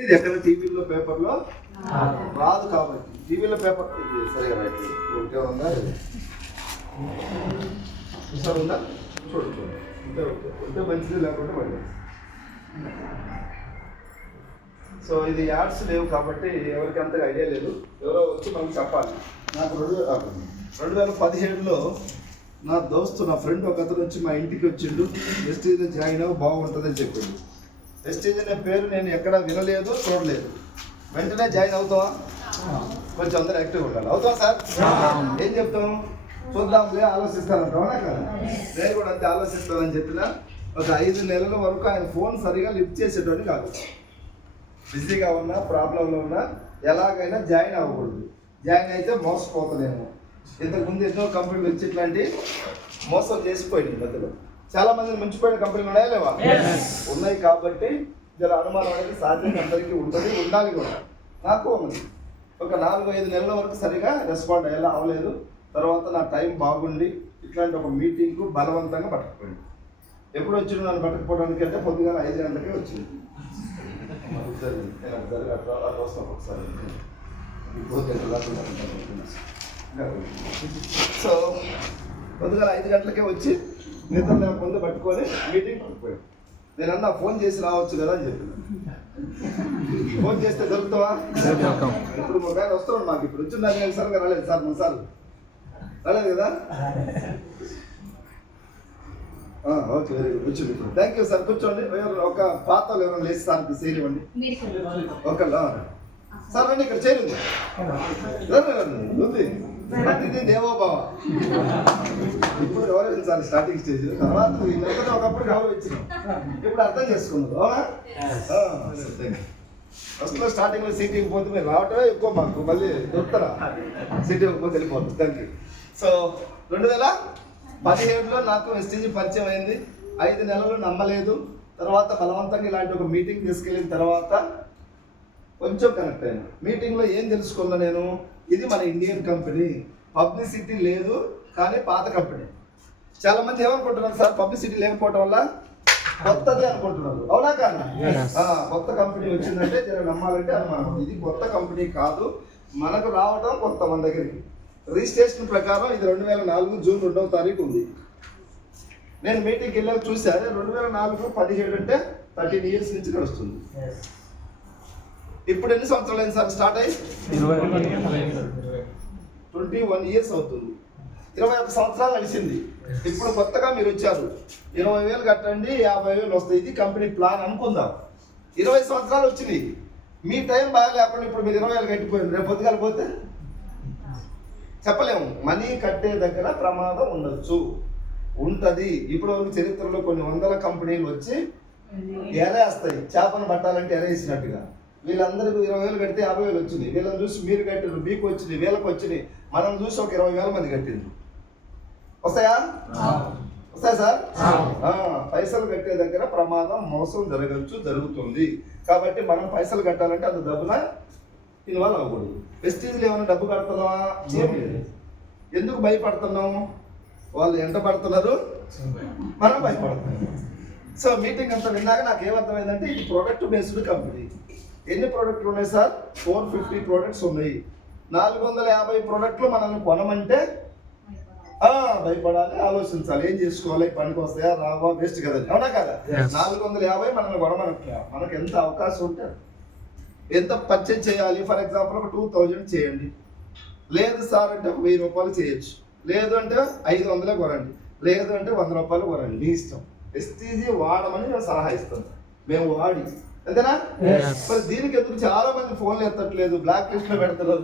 ఇది ఎక్కడ టీవీలో పేపర్లో రాదు కాబట్టి టీవీలో పేపర్ సరిగా రైట్ ఉంటే ఉందా సార్ ఉందా చూడండి ఉంటే ఉంటే మంచిది లేకుంటే మంచిది. సో ఇది యాడ్స్ లేవు కాబట్టి ఎవరికి అంతగా ఐడియా లేదు. ఎవరో వచ్చి మనకు చెప్పాలి. నాకు 2017లో నా దోస్తు నా ఫ్రెండ్ ఒక అతను వచ్చి మా ఇంటికి వచ్చిండు. వెస్టీజ్ జాయిన్ అవ్వ బాగుంటుందని చెప్పిండు. వెస్టీజ్ అనే పేరు నేను ఎక్కడ వినలేదు చూడలేదు. వెంటనే జాయిన్ అవుతావా? కొంచెం అందరూ యాక్టివ్ ఉండాలి. అవుతావా సార్? ఏం చెప్తాం? చూద్దాంలే ఆలోచిస్తానంటావా కదా? నేను కూడా అంతే ఆలోచిస్తానని చెప్పిన ఒక 5 నెలల వరకు ఆయన ఫోన్ సరిగా లిఫ్ట్ చేసేటోని కాదు. బిజీగా ఉన్నా ప్రాబ్లంలో ఉన్నా ఎలాగైనా జాయిన్ అవ్వకూడదు. జాయిన్ అయితే మోసపోతలేము. ఇంతకుముందు ఎన్నో కంపెనీలు వచ్చి ఇట్లాంటి మోసం చేసిపోయినాయి. మధ్యలో చాలా మంది మించిపోయిన కంపెనీలు ఉన్నాయా లేవా? ఉన్నాయి. కాబట్టి జర అనుమానం అనేది సాధ్యం అందరికీ ఉంటుంది, ఉండాలి కూడా. నాకు ఉంది. ఒక 4-5 నెలల వరకు సరిగా రెస్పాండ్ అయ్యేలా అవ్వలేదు. తర్వాత నా టైం బాగుండి ఇట్లాంటి ఒక మీటింగ్కు బలవంతంగా పట్టకపోయింది. ఎప్పుడు వచ్చిండు నన్ను పట్టకపోవడానికి అంటే పొద్దుగా 5 గంటలకే వచ్చింది. ఒకసారి సో పొద్దుగా 5 గంటలకే వచ్చి నిద్ర ముందు పట్టుకొని మీటింగ్ పట్టుకుపోయాడు. నేను అన్నా ఫోన్ చేసి రావచ్చు కదా అని చెప్పిన. ఫోన్ చేస్తే దొరుకుతావా? ఇప్పుడు ఒక ఆయన వస్తున్నాడు మాకు. ఇప్పుడు వచ్చింది దాన్ని సార్ రాలేదు సార్, మన సార్ రాలేదు కదా? Okay, very good. వచ్చింది ఇప్పుడు. Thank you sir. కూర్చోండి. ఒక పాత్రలు ఎవరైనా లేచి సార్కి చేయనివ్వండి. ఒకళ్ళు సార్ రండి, ఇక్కడ చేరింది ఉంది. ప్రతిదీ దేవోభావ. ఇప్పుడు గౌరవించాలి స్టార్టింగ్ స్టేజ్. తర్వాత వీళ్ళందరూ ఒకప్పుడు గౌరవించినాం, ఇప్పుడు అర్థం చేసుకున్నారు. అవునా? ఫస్ట్లో స్టార్టింగ్లో సీట్ ఇవ్వకపోతే మీరు రావటమే ఎక్కువ. మాకు మళ్ళీ దొరుకుతారా? సీట్ ఇవ్వకపోతే వెళ్ళిపోతుంది. Thank you. సో 2017లో నాకు వెస్టీజ్ పరిచయం అయింది. 5 నెలలు నమ్మలేదు. తర్వాత బలవంతంగా ఇలాంటి ఒక మీటింగ్ తీసుకెళ్ళిన తర్వాత కొంచెం కనెక్ట్ అయ్యాను. మీటింగ్లో ఏం తెలుసుకున్నా నేను, ఇది మన ఇండియన్ కంపెనీ, పబ్లిసిటీ లేదు కానీ పాత కంపెనీ. చాలా మంది ఏమనుకుంటున్నారు సార్, పబ్లిసిటీ లేకపోవడం వల్ల కొత్తది అనుకుంటున్నారు. అవునా కాదా? కొత్త కంపెనీ వచ్చిందంటే జర నమ్మాలంటే అనుమానం. ఇది కొత్త కంపెనీ కాదు, మనకు రావడం కొత్త మన దగ్గరికి. రిజిస్ట్రేషన్ ప్రకారం ఇది 2004 జూన్ 2వ తారీఖు ఉంది. నేను మీటింగ్కి వెళ్ళాక చూసా, 2004 17 అంటే 13 ఇయర్స్ నుంచి నడుస్తుంది. ఇప్పుడు ఎన్ని సంవత్సరాలు అయింది సార్ స్టార్ట్ అయ్యి? 21 ఇయర్స్ అవుతుంది. 21 సంవత్సరాలు నడిచింది. ఇప్పుడు కొత్తగా మీరు వచ్చారు. 20,000 కట్టండి, 50,000 వస్తాయి. ఇది కంపెనీ ప్లాన్ అనుకుందాం. 20 సంవత్సరాలు వచ్చినాయి. మీ టైం బాగా లేకుండా ఇప్పుడు మీరు 20,000 కట్టిపోయింది. రేపు పొద్దుగాల పోతే చెప్పలేము. మనీ కట్టే దగ్గర ప్రమాదం ఉండొచ్చు, ఉంటుంది. ఇప్పుడు చరిత్రలో కొన్ని వందల కంపెనీలు వచ్చి ఎరేస్తాయి. చేపను పట్టాలంటే ఎరేసినట్టుగా. వీళ్ళందరికీ 20,000 కడితే 50,000 వచ్చింది. వీళ్ళని చూసి మీరు కట్టిండ్రు, మీకు వచ్చింది, వీళ్ళకి వచ్చినాయి. మనం చూసి ఒక 20,000 మంది కట్టిండ్రు. వస్తాయా? వస్తాయి సార్. పైసలు కట్టే దగ్గర ప్రమాదం, మోసం జరగచ్చు, జరుగుతుంది. కాబట్టి మనం పైసలు కట్టాలంటే అది డబ్బున ఇన్వాల్వ్ అవ్వకూడదు. వెస్టీజ్లో ఏమైనా డబ్బు కడుతున్నావా? చేయలేదు. ఎందుకు భయపడుతున్నాం? వాళ్ళు ఎంట పడుతున్నారు, మనం భయపడుతున్నాం. సో మీటింగ్ అంతా విన్నాక నాకు ఏమర్థమైందంటే ఇది ప్రోడక్ట్ బేస్డ్ కంపెనీ. ఎన్ని ప్రోడక్ట్లు ఉన్నాయి సార్? 450 ప్రోడక్ట్స్ ఉన్నాయి. 450 ప్రోడక్ట్లు మనల్ని కొనమంటే భయపడాలి, ఆలోచించాలి. ఏం చేసుకోవాలి, పనికి వస్తాయా రావా, వేస్ట్ కదండి. అవునా కదా? 450 మనల్ని కొనమనట్లే. మనకు ఎంత అవకాశం ఉంటే ఎంత పర్చేజ్ చేయాలి. ఫర్ ఎగ్జాంపుల్ ఒక 2000 చేయండి. లేదు సార్ అంటే 1000 రూపాయలు చేయొచ్చు. లేదు అంటే 500 కొనండి. లేదు అంటే 100 రూపాయలు కొనండి, మీ ఇష్టం. వెస్టీజ్ వాడమని మేము సలహా ఇస్తాం. మేము వాడి అంతేనా? మరి దీనికి ఎందుకు చాలా మంది ఫోన్లు ఎత్తట్లేదు, బ్లాక్ లిస్ట్ లో పెడతారు.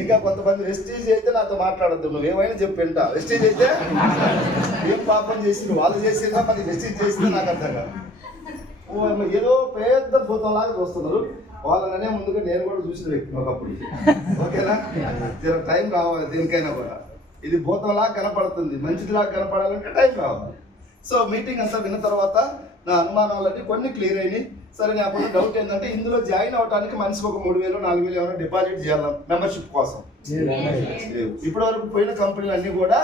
ఇంకా కొంతమంది వెస్టీజ్ అయితే నాతో మాట్లాడద్దు, నువ్వు ఏమైనా చెప్పంట. వెస్టీజ్ అయితే ఏం పాపం చేసింది, వాళ్ళు చేసిందా మరి వెస్టీజ్ చేసిందా నాకు అర్థం కాదు. ఏదో పెద్ద భూతంలాగా చూస్తున్నారు. వాళ్ళనే ముందుగా నేను కూడా చూసిన వ్యక్తి ఒకప్పుడు. ఓకేనా? టైం రావాలి దేనికైనా కూడా. ఇది భూతంలాగా కనపడుతుంది, మంచిదిలాగా కనపడాలంటే టైం రావాలి. సో మీటింగ్ అంతా విన్న తర్వాత నా అనుమానాలన్నీ కొన్ని క్లియర్ అయినాయి. సరే, నాకు డౌట్ ఏంటంటే ఇందులో జాయిన్ అవడానికి మనిషికి ఒక 3,000 4,000 ఏమైనా డిపాజిట్ చేయాలి మెంబర్షిప్ కోసం. ఇప్పటి వరకు పోయిన కంపెనీలు అన్నీ కూడా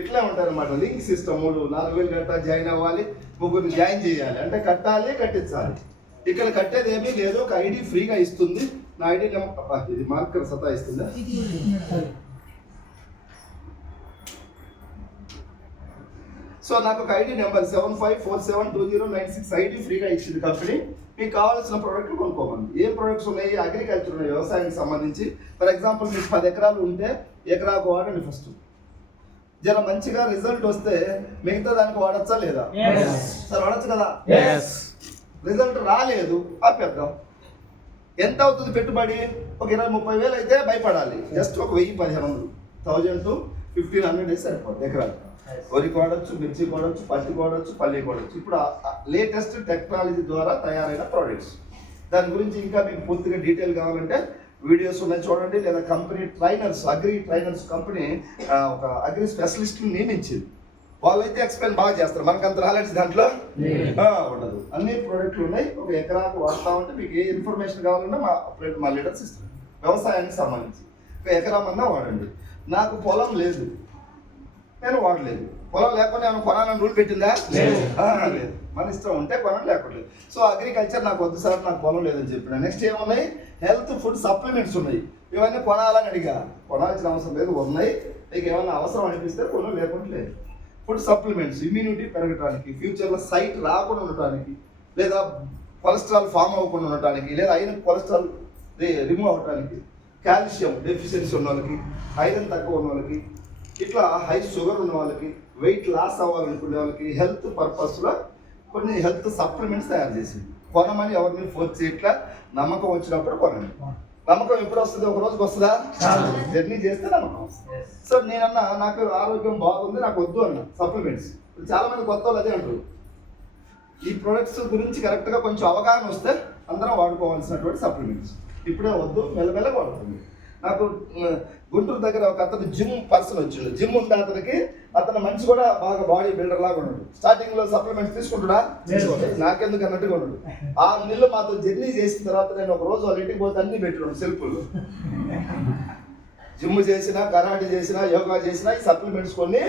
ఇట్లా ఉంటారన్నమాట. లింక్ సిస్టమ్ 4,000 కట్టా జాయిన్ అవ్వాలి, 3 జాయిన్ చేయాలి. అంటే కట్టాలి, కట్టించాలి. ఇక్కడ కట్టేది ఏమీ లేదు, ఒక ఐడి ఫ్రీగా ఇస్తుంది. నా ఐడి నెంబర్ ఇది మార్కర్ సతా ఇస్తుందా? సో నాకు ఒక ఐడి నెంబర్ 75472096 ఐడి ఫ్రీగా ఇచ్చింది కంపెనీ. మీకు కావాల్సిన ప్రోడక్ట్లు కొనుక్కోమంది. ఏ ప్రొడక్ట్స్ ఉన్నాయి? అగ్రికల్చర్ ఉన్నాయి, వ్యవసాయానికి సంబంధించి. ఫర్ ఎగ్జాంపుల్ మీకు 10 ఎకరాలు ఉంటే ఎకరాకు వాడండి ఫస్ట్. జర మంచిగా రిజల్ట్ వస్తే మిగతా దానికి వాడచ్చా లేదా? సార్ వాడచ్చు కదా. రిజల్ట్ రాలేదు ఆపేద్దాం. ఎంత అవుతుంది పెట్టుబడి? ఒక 20-30 వేలు అయితే భయపడాలి. జస్ట్ ఒక 1000-1500 1000 to 1500 అయితే సరిపోతుంది ఎకరాలు. వరి కొడవచ్చు, మిర్చి కొడవచ్చు, పత్తి కొడవచ్చు, పల్లి కొడవచ్చు. ఇప్పుడు లేటెస్ట్ టెక్నాలజీ ద్వారా తయారైన ప్రోడక్ట్స్. దాని గురించి ఇంకా మీకు పూర్తిగా డీటెయిల్ కావాలంటే వీడియోస్ ఉన్నాయి చూడండి, లేదా company trainers, agri trainers company ఒక అగ్రి స్పెషలిస్ట్ని నియమించింది. వాళ్ళైతే ఎక్స్ప్లెయిన్ బాగా చేస్తారు. మనకు అంత నాలెడ్జ్ దాంట్లో ఉండదు. అన్ని ప్రోడక్ట్లు ఉన్నాయి. ఒక ఎకరాకు వాడుతూ ఉంటే మీకు ఏ ఇన్ఫర్మేషన్ కావాలన్నా మా లీడర్స్ ఇస్తారు. వ్యవసాయానికి సంబంధించి ఒక ఎకరామన్నా వాడండి. నాకు పొలం లేదు, నేను వాడలేదు. పొలం లేకుండా ఏమైనా కొనాలని రూల్ పెట్టిందా? లేదు. మన ఇష్టం ఉంటే కొనం, లేకపోలేదు. సో అగ్రికల్చర్ నాకు వద్దు సార్, నాకు పొలం లేదని చెప్పిన. నెక్స్ట్ ఏమున్నాయి? హెల్త్ ఫుడ్ సప్లిమెంట్స్ ఉన్నాయి. ఇవన్నీ కొనాలని అడిగా. కొనాల్సిన అవసరం లేదు, ఉన్నాయి. నీకు ఏమైనా అవసరం అనిపిస్తే కొను, లేకుండా లేదు. ఫుడ్ సప్లిమెంట్స్ ఇమ్యూనిటీ పెరగడానికి, ఫ్యూచర్లో సైట్ రాకుండా ఉండటానికి, లేదా కొలెస్ట్రాల్ ఫామ్ అవ్వకుండా ఉండటానికి, లేదా అయిన కొలెస్ట్రాల్ రిమూవ్ అవ్వడానికి, కాల్షియం డెఫిషియన్సీ ఉన్న వాళ్ళకి, ఐరన్ తక్కువ ఉన్న వాళ్ళకి, ఇట్లా హై షుగర్ ఉన్న వాళ్ళకి, వెయిట్ లాస్ అవ్వాలనుకునే వాళ్ళకి, హెల్త్ పర్పస్లో కొన్ని హెల్త్ సప్లిమెంట్స్ తయారు చేసింది. కొనమని ఎవరిని ఫోర్స్ చేయట్లా. నమ్మకం వచ్చినప్పుడు కొనండి. నమ్మకం ఎప్పుడు వస్తుంది? ఒక రోజుకి వస్తుందా? జర్నీ చేస్తే నమ్మకం వస్తుంది. సో నేనన్నా నాకు ఆరోగ్యం బాగుంది, నాకు వద్దు అన్న సప్లిమెంట్స్. చాలా మంది కొత్త వాళ్ళు అదే అంటారు. ఈ ప్రొడక్ట్స్ గురించి కరెక్ట్గా కొంచెం అవగాహన వస్తే అందరం వాడుకోవాల్సినటువంటి సప్లిమెంట్స్. ఇప్పుడే వద్దు, మెల్లమెల్ల వాడుతుంది. నాకు గుంటూరు దగ్గర ఒక అతను జిమ్ పర్సన్ వచ్చిండు. జిమ్ ఉంటే అతను మనిషి కూడా బాగా బాడీ బిల్డర్ లాగా ఉన్నాడు. స్టార్టింగ్ లో సప్లిమెంట్స్ తీసుకుంటున్నా, నాకెందుకు అన్నట్టుగా ఉన్నాడు. ఆ నెలలో మాతో జర్నీ చేసిన తర్వాత నేను ఒక రోజు వాళ్ళ ఇంటికి పోతే అన్ని పెట్టాడు సెల్ఫ్లు. జిమ్ చేసినా, కరాటే చేసినా, యోగా చేసినా ఈ సప్లిమెంట్స్ కొన్ని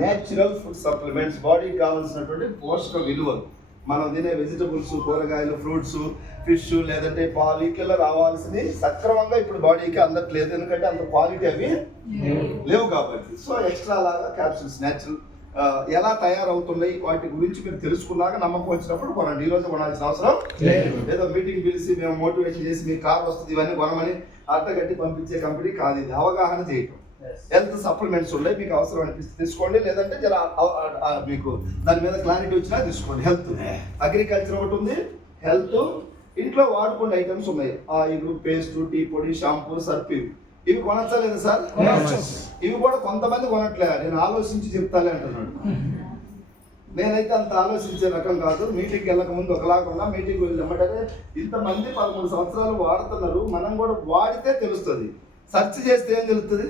నేచురల్ ఫుడ్ సప్లిమెంట్స్, బాడీకి కావాల్సినటువంటి పోషక విలువలు. మనం తినే వెజిటబుల్స్, కూరగాయలు, ఫ్రూట్స్, ఫిష్, లేదంటే పాలు, ఇట్లా రావాల్సింది సక్రమంగా ఇప్పుడు బాడీకి అందట్లేదు. ఎందుకంటే అంత క్వాలిటీ అవి లేవు కాబట్టి. సో ఎక్స్ట్రా లాగా క్యాప్సూల్స్ నేచురల్ ఎలా తయారవుతున్నాయి వాటి గురించి మీరు తెలుసుకున్నాక నమ్మకం వచ్చినప్పుడు కొనండి. ఈ రోజు కొనాల్సిన అవసరం ఏదో మీటింగ్ పిలిచి మేము మోటివేషన్ చేసి మీ కార్ వస్తుంది ఇవన్నీ కొనమని అట్టగట్టి పంపించే కంపెనీ కాదు ఇది. అవగాహన చేయటం. హెల్త్ సప్లిమెంట్స్ ఉన్నాయి, మీకు అవసరం అనిపిస్తే తీసుకోండి, లేదంటే జర మీకు దాని మీద క్లారిటీ వచ్చినా తీసుకోండి. హెల్త్ అగ్రికల్చర్ ఒకటి ఉంది. హెల్త్ ఇంట్లో వాడుకునే ఐటమ్స్ ఉన్నాయి. ఆయిల్, పేస్ట్, టీ పొడి, షాంపూ, సర్ఫ్, ఇవి కొనచ్చా లేదా సార్? ఇవి కూడా కొంతమంది కొనట్లే. నేను ఆలోచించి చెప్తాలే అంటున్నాడు. నేనైతే అంత ఆలోచించే రకం కాదు. మీటింగ్కి వెళ్ళక ముందు ఒకలాగా మీటింగ్ వెళ్ళామంటే ఇంతమంది 13 సంవత్సరాలు వాడుతున్నారు, మనం కూడా వాడితే తెలుస్తుంది. సెర్చ్ చేస్తే ఏం తెలుస్తుంది?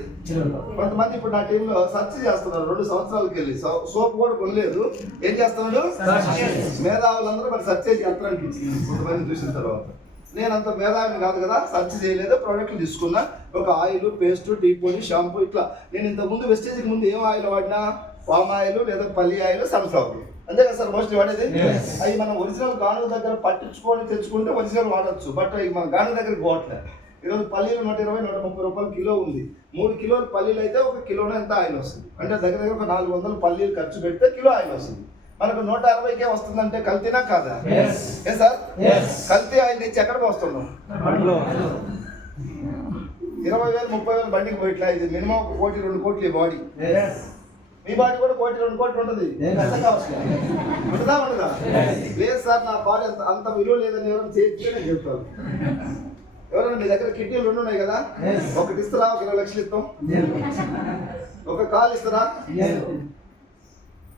కొంతమంది ఇప్పుడు నా టీంలో సెర్చ్ చేస్తున్నారు. 2 సంవత్సరాలకి వెళ్ళి సోప్ కూడా కొనలేదు, ఏం చేస్తున్నాడు? మేధావులందరూ మరి సెర్చ్ చేసి వెళ్తారు అనిపించింది కొంతమంది చూసిన తర్వాత. నేను అంత మేధావిని కాదు కదా, సెర్చ్ చేయలేదు, ప్రోడక్ట్లు తీసుకున్నా. ఒక ఆయిల్, పేస్ట్, టీ పొడి, షాంపూ, ఇట్లా. నేను ఇంతకుముందు వెస్టేజ్కి ముందు ఏం ఆయిల్ వాడినా? పామ్ ఆయిల్, లేదా పల్లి ఆయిల్, సన్ఫ్లవర్, అంతే కదా సార్ మోస్ట్లీ వాడేది. అవి మనం ఒరిజినల్ గానుగ దగ్గర పట్టించుకొని తెచ్చుకుంటే ఒరిజినల్ వాడచ్చు. బట్ అవి మన గానుగ దగ్గరికి పోవట్లేదు. ఈరోజు పల్లీలు 120-130 రూపాయలు కిలో ఉంది. 3 కిలోల పల్లీలు అయితే 1 కిలోనే ఎంత ఆయిల్ వస్తుంది? అంటే దగ్గర ఒక 400 పల్లీలు ఖర్చు పెడితే కిలో ఆయిల్ వస్తుంది. మనకు 160కే వస్తుందంటే కల్తీనా కాదా? ఏ సార్? కల్తీ ఆయిల్ తెచ్చి ఎక్కడ పోస్తున్నాం? 20,000-30,000 బండికి పోయిట్లా. ఇది మినిమం 1 కోటి 2 కోట్లు ఈ బాడీ. మీ బాడీ కూడా 1 కోటి 2 కోట్లు ఉంటుంది. ఉంటుందా ఉండదా? లేదు సార్ నా బాడీ అంత విలువ లేదని ఎవరైనా చేస్తే నేను చెప్తాను. ఎవరైనా మీ దగ్గర కిడ్నీలు 2 ఉన్నాయి కదా, ఒకటి ఇస్తారా? 20 లక్షలు ఇస్తాం. ఒక కాలు ఇస్తారా?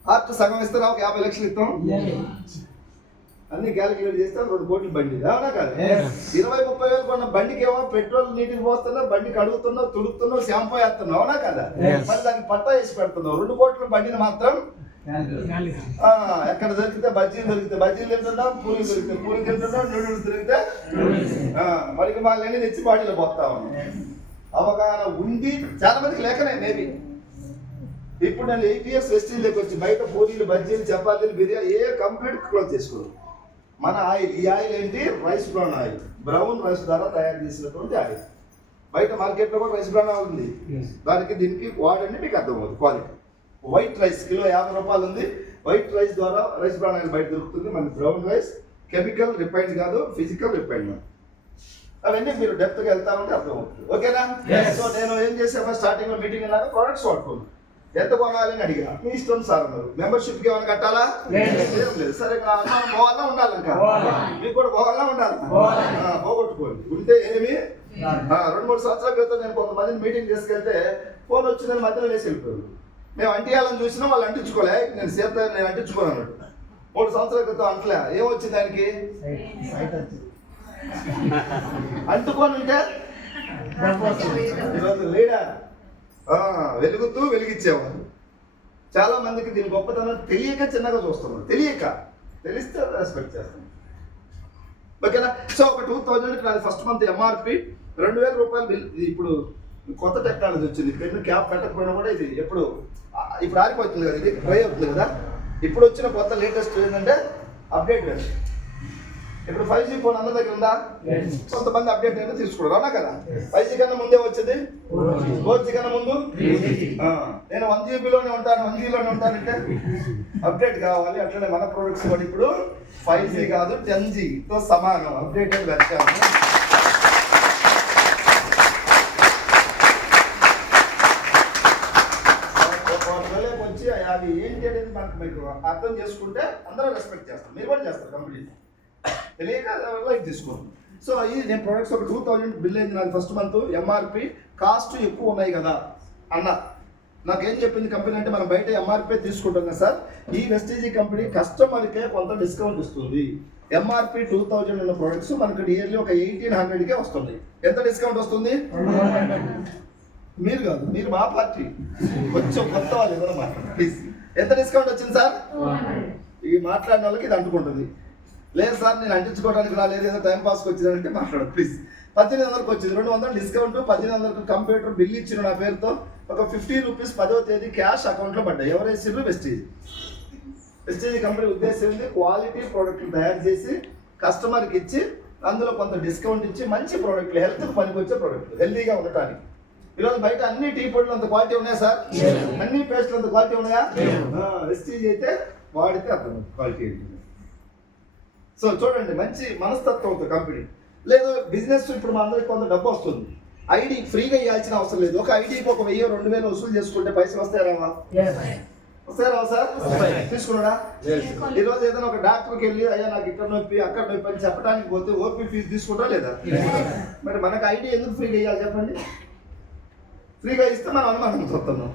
హార్ట్ సగం ఇస్తారా? 50 లక్షలు ఇస్తాం. అన్ని క్యాలిక్యులేట్ చేస్తే 2 కోట్ల బండి. అవునా కాదు? 20-30 వేలు కొన్న బండికి ఏమో పెట్రోల్ నీటికి పోస్తున్నావు, బండికి అడుగుతున్నావు, తుడుతున్నావు, షాంపూ వేస్తున్నావు. అవునా కదా? మరి దానికి పట్టా వేసి పెడుతున్నావు. 2 కోట్ల బండిని మాత్రం ఎక్కడ దొరికితే బజ్జీలు దొరికితే బజ్జీలు తింటున్నాం, పూరి దొరికితే పూరి తింటున్నాం, నూడిల్స్ దొరికితే మరికి వాళ్ళని తెచ్చి బాడీలో పోతా ఉన్నాం. అవగాహన ఉంది చాలా మందికి లేకనే మేబీ. ఇప్పుడు నేను 8 years వెస్టీజ్లోకి వచ్చి బయట పూరీలు, బజ్జీలు, చపాతీలు, బిర్యానీ కంప్లీట్ క్లోజ్ చేసుకోరు. మన ఆయిల్, ఈ ఆయిల్ ఏంటి? Rice bran oil, brown rice ద్వారా తయారు చేసినటువంటి ఆయిల్. బయట మార్కెట్లో కూడా రైస్ బ్రాన్ ఆయిల్ ఉంది, దానికి దీనికి వాడండి, మీకు అర్థమవుతుంది క్వాలిటీ. వైట్ రైస్ కిలో 50 రూపాయలు ఉంది. వైట్ రైస్ ద్వారా రైస్ బ్రాన్ ఆయిల్ బయట దొరుకుతుంది. మన బ్రౌన్ రైస్ కెమికల్ రిఫైన్డ్ కాదు, ఫిజికల్ రిఫైన్డ్. అవన్నీ మీరు డెప్త్గా వెళ్తా ఉంటే అర్థమవుతుంది. ఓకేనా? సో నేను ఏం చేసాను, స్టార్టింగ్లో మీటింగ్ వెళ్ళాక ప్రోడక్ట్స్ వాడుకోండి. ఎంత కొనాలి అని అడిగా, మీ ఇష్టం సార్ అన్నారు. మెంబర్షిప్కి ఏమైనా కట్టాలా? ఏం లేదు. సరే మనం పోవాలా ఉండాలి, ఇంకా మీకు కూడా పోవాలా ఉండాలి, పోగొట్టుకోండి. ఉంటే ఏమి 2-3 సంవత్సరాల క్రితం నేను కొంతమందిని మీటింగ్ తీసుకెళ్తే ఫోన్ వచ్చిందని మధ్యలో వేసి వెళ్ళిపోయారు. మేము అంటియాలని చూసినా వాళ్ళు అంటించుకోలే, నేను అంటించుకోను అన్నట్టు. 3 సంవత్సరాల క్రితం అంటలే, ఏమొచ్చింది దానికి? అంటుకొని ఉంటే ఈరోజు లేడా వెలుగుతూ వెలిగించేవారు. చాలా మందికి దీని గొప్పతనం తెలియక చిన్నగా చూస్తున్నారు, తెలిస్తే రెస్పెక్ట్ చేస్తాం. ఓకేనా? సో ఒక 2000 నాది ఫస్ట్ మంత్ ఎంఆర్పి 2000 రూపాయలు బిల్. ఇప్పుడు కొత్త టెక్నాలజీ వచ్చింది, పెన్ను క్యాప్ పెట్టకపోయినా కూడా ఇది ఇప్పుడు ఆరిపోతుంది కదా, ఇది డ్రై అవుతుంది కదా. ఇప్పుడు వచ్చిన కొత్త లేటెస్ట్ ఏంటంటే అప్డేట్ వెర్షన్. ఇప్పుడు 5G ఫోన్ అందరి దగ్గర ఉందా? కొంతమంది అప్డేట్ అయినా తీసుకున్నారు, అవునా కదా? 5G కన్నా ముందే వచ్చింది, 4G కన్నా ముందు. నేను 1GB ఉంటాను, 1Gలోనే ఉంటానంటే అప్డేట్ కావాలి. అట్లనే మన ప్రొడక్ట్స్ కూడా ఇప్పుడు 5G కాదు 10Gతో సమానం, అప్డేటెడ్ వెర్షన్. వచ్చి అది ఏంటి అనేది మనకు మీకు అర్థం చేసుకుంటే అందరూ రెస్పెక్ట్ చేస్తారు, మీరు కూడా చేస్తారు. కంపెనీ తెలియక లైట్ తీసుకోండి. సో ఇది నేను ప్రొడక్ట్స్ ఒక 2000 బిల్ అయింది నాది ఫస్ట్ మంత్. ఎంఆర్పి కాస్ట్ ఎక్కువ ఉన్నాయి కదా అన్న, నాకేం చెప్పింది కంపెనీ అంటే, మనం బయట ఎంఆర్పి తీసుకుంటాం కదా సార్, ఈ వెస్టీజీ కంపెనీ కస్టమర్కే కొంత డిస్కౌంట్ ఇస్తుంది. ఎంఆర్పి 2000 ఉన్న ప్రొడక్ట్స్ మనకు ఇయర్లీ ఒక 1800కే వస్తుంది. ఎంత డిస్కౌంట్ వస్తుంది? మీరు కాదు, మీరు మా పార్టీ, కొంచెం కొత్త వాళ్ళు ఏదైనా మాట్లాడండి ప్లీజ్. ఎంత డిస్కౌంట్ వచ్చింది సార్? ఈ మాట్లాడిన వాళ్ళకి ఇది అంటుకుంటుంది. లేదు సార్ నేను అంటించుకోవడానికి రాలేదు, ఏదో టైం పాస్కి వచ్చిందంటే మాట్లాడు ప్లీజ్. 1800కి వచ్చింది, 200 డిస్కౌంట్, 1800 కంప్యూటర్ బిల్ ఇచ్చిన నా పేరుతో ఒక 50 రూపీస్ 10వ తేదీ క్యాష్ అకౌంట్లో పడ్డాయి. ఎవరు వేసిర్రు? వెస్టీజ్ కంపెనీ ఉద్దేశం ఉంది, క్వాలిటీ ప్రోడక్ట్లు తయారు చేసి కస్టమర్కి ఇచ్చి అందులో కొంత డిస్కౌంట్ ఇచ్చి మంచి ప్రోడక్ట్లు, హెల్త్కి పనికొచ్చే ప్రోడక్ట్లు, హెల్తీగా ఉండటానికి. ఈరోజు బయట అన్ని టీ పొడులు అంత క్వాలిటీ ఉన్నాయా సార్? అన్ని పేస్ట్లు అంత క్వాలిటీ ఉన్నాయా? వెస్టీజ్ అయితే వాడితే అర్థం క్వాలిటీ ఏంటి. సో చూడండి, మంచి మనస్తత్వంతో కంపెనీ. లేదు బిజినెస్ ఇప్పుడు మా అందరికి కొంత డబ్బు వస్తుంది, ఐడి ఫ్రీగా ఇవ్వాల్సిన అవసరం లేదు. ఒక ఐడికి ఒక 1000-2000 వసూలు చేసుకుంటే పైసలు వస్తాయా రావా? వస్తాయా రావా సార్? తీసుకున్నాడా? ఈరోజు ఏదైనా ఒక డాక్టర్కి వెళ్ళి అయ్యా నాకు ఇక్కడ నొప్పి అక్కడ నొప్పి అని చెప్పడానికి పోతే ఓపీ ఫీజు తీసుకుంటారా లేదా? మరి మనకు ఐడి ఎందుకు ఫ్రీగా ఇవ్వాలి చెప్పండి? ఫ్రీగా ఇస్తే మనం అనుమానం చూస్తున్నాం.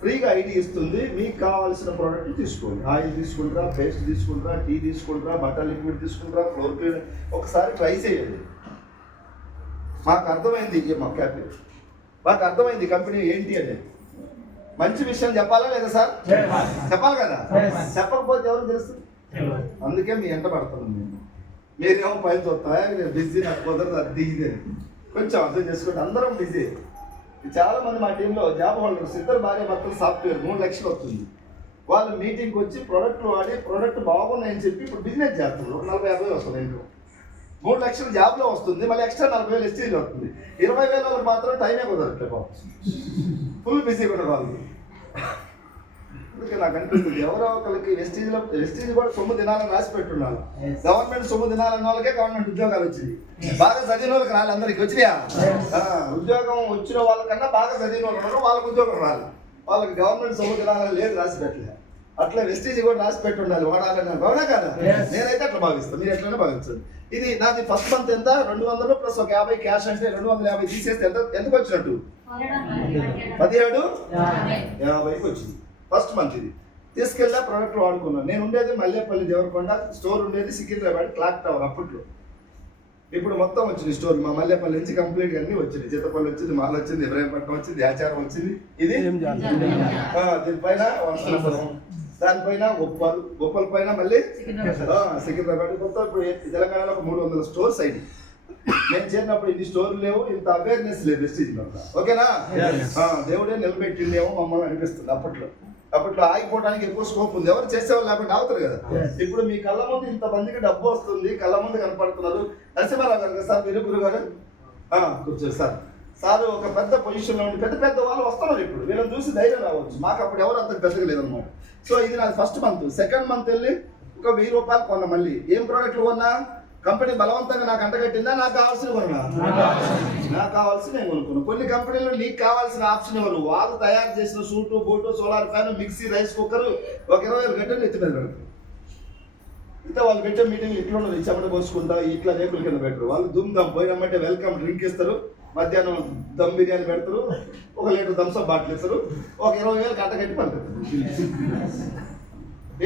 ఫ్రీగా ఐడి ఇస్తుంది, మీకు కావాల్సిన ప్రోడక్ట్ తీసుకోండి. ఆయిల్ తీసుకుంటారా, పేస్ట్ తీసుకుంటారా, టీ తీసుకుంటారా, బటర్ లిక్విడ్ తీసుకుంటారా, ఫ్లోర్ క్లీనర్, ఒకసారి ట్రై చేయండి. మాకు అర్థమైంది, మాకు అర్థమైంది కంపెనీ ఏంటి అనేది. మంచి విషయం చెప్పాలా లేదా సార్? చెప్పాలి కదా, చెప్పకపోతే ఎవరు తెలుస్తుంది? అందుకే మీ ఎంట పడుతున్నాం మేము. మీరేమో పైన చూస్తా బిజీ, నాకు కుదరదు అది ఇది అని కొంచెం అర్థం చేసుకోండి. అందరం బిజీ. చాలా మంది మా టీంలో జాబ్ హోల్డర్స్, ఇద్దరు భార్య భర్తలు సాఫ్ట్వేర్ 3 లక్షలు వస్తుంది. వాళ్ళు మీటింగ్కి వచ్చి ప్రోడక్ట్లు వాడి ప్రోడక్ట్ బాగున్నాయని చెప్పి ఇప్పుడు బిజినెస్ చేస్తున్నారు. 40-50 వస్తుంది ఇంట్లో. 3 లక్షలు జాబ్లో వస్తుంది, మళ్ళీ ఎక్స్ట్రా 40,000 ఎస్టీలో వస్తుంది. 20,000 వాళ్ళకి మాత్రం టైమే కుదరట్లే బాబు, ఫుల్ బిజీ కూడా వాళ్ళు. అందుకే నాకు అనిపిస్తుంది ఎవరో ఒకరికి వెస్టీజ్ కూడా సొమ్ము తినాలని రాసి పెట్టున్నారు. గవర్నమెంట్ సొమ్ము తినాలన్న వాళ్ళకే గవర్నమెంట్ ఉద్యోగాలు వచ్చింది. బాగా చదివిన వాళ్ళకి రాలి, అందరికి వచ్చినాయా? ఉద్యోగం వచ్చిన వాళ్ళకన్నా బాగా చదివిన వాళ్ళు ఉన్నారు, వాళ్ళకి ఉద్యోగం రాలి. వాళ్ళకి గవర్నమెంట్ సొమ్ము తినాలని లేదు, రాసి పెట్టలే. అట్లా వెస్టీజ్ కూడా రాసి పెట్టి ఉండాలి, వాడాలని. అవునా కదా? నేనైతే అట్లా భావిస్తాను, మీరు ఎట్లనే భావించండి. ఇది నాది ఫస్ట్ మంత్ ఎంత? 200 ప్లస్ ఒక 50 క్యాష్ అంటే 250 తీసేస్తే ఎందుకు వచ్చినట్టు? 1750కి వచ్చింది ఫస్ట్ మంత్. ఇది తీసుకెళ్ళా ప్రోడక్ట్ వాడుకున్నాను. నేను ఉండేది మల్లేపల్లి దేవరకొండ, స్టోర్ ఉండేది సికింద్రాబాద్ క్లాక్ టవర్ అప్పట్లో. ఇప్పుడు మొత్తం వచ్చింది స్టోర్, మా మల్లేపల్లి నుంచి కంప్లీట్గా అన్నీ వచ్చింది. చిత్తపల్లి వచ్చింది, మాల్ వచ్చింది, ఇబ్రాహీంపట్నం వచ్చింది, ఆచారం వచ్చింది. ఇది దీనిపైన వంశనపురం, దానిపైన గొప్పల పైన మళ్ళీ సికింద్రాబాద్. మొత్తం ఇప్పుడు తెలంగాణలో ఒక 300 స్టోర్స్ అయింది. నేను చేరినప్పుడు ఇన్ని స్టోర్లు లేవు, ఇంత అవేర్నెస్ లేదు వెస్టీజ్లో. ఓకేనా? దేవుడే నిలబెట్టిండేమో మమ్మల్ని అనిపిస్తుంది అప్పట్లో. అప్పట్లో ఆగిపోవడానికి ఎక్కువ స్కోప్ ఉంది, ఎవరు చేసేవాళ్ళు లేకపోతే ఆగుతారు కదా. ఇప్పుడు మీ కళ్ళ ముందు ఇంతమందికి డబ్బు వస్తుంది, కళ్ళ ముందు కనపడుతున్నారు. నరసింహారావు గారు సార్, మీరు గురుగారు కూర్చోరు సార్. సార్ ఒక పెద్ద పొజిషన్లో ఉండి పెద్ద పెద్ద వాళ్ళు వస్తున్నారు. ఇప్పుడు వీళ్ళని చూసి ధైర్యం రావచ్చు. మాకు అప్పుడు ఎవరు అంత పెద్దగా లేదన్నమాట. సో ఇది నాది ఫస్ట్ మంత్. సెకండ్ మంత్ వెళ్ళి ఒక 1000 రూపాయలు కొన్నా. మళ్ళీ ఏం ప్రోడక్ట్లు కొన్నా? కంపెనీ బలవంతంగా నాకు అంటగట్టిందా, నాకు కావాల్సిన కొన్నా? నాకు కావాల్సిన నేను కొనుక్కున్నాను. కొన్ని కంపెనీలు నీకు కావాల్సిన ఆప్షన్ ఇవ్వరు. వాళ్ళు తయారు చేసిన suit, boot, solar fan, mixie, rice cooker ఒక 20,000 గంటలు ఎత్తి మీద పెడతారు. ఇంత వాళ్ళు పెట్టే మీటింగ్ ఇట్లా ఉన్నది, చెమట పోసుకుంటా ఇట్లా రేకుల కింద పెట్టరు. వాళ్ళు దుమ్ దమ్ పోయినామంటే వెల్కమ్ డ్రింక్ ఇస్తారు, మధ్యాహ్నం దమ్ బిర్యానీ పెడతారు, 1 లీటర్ థమ్స్అప్ బాటిల్ ఇస్తారు, ఒక 20,000 అంటగట్టి పంపుతారు.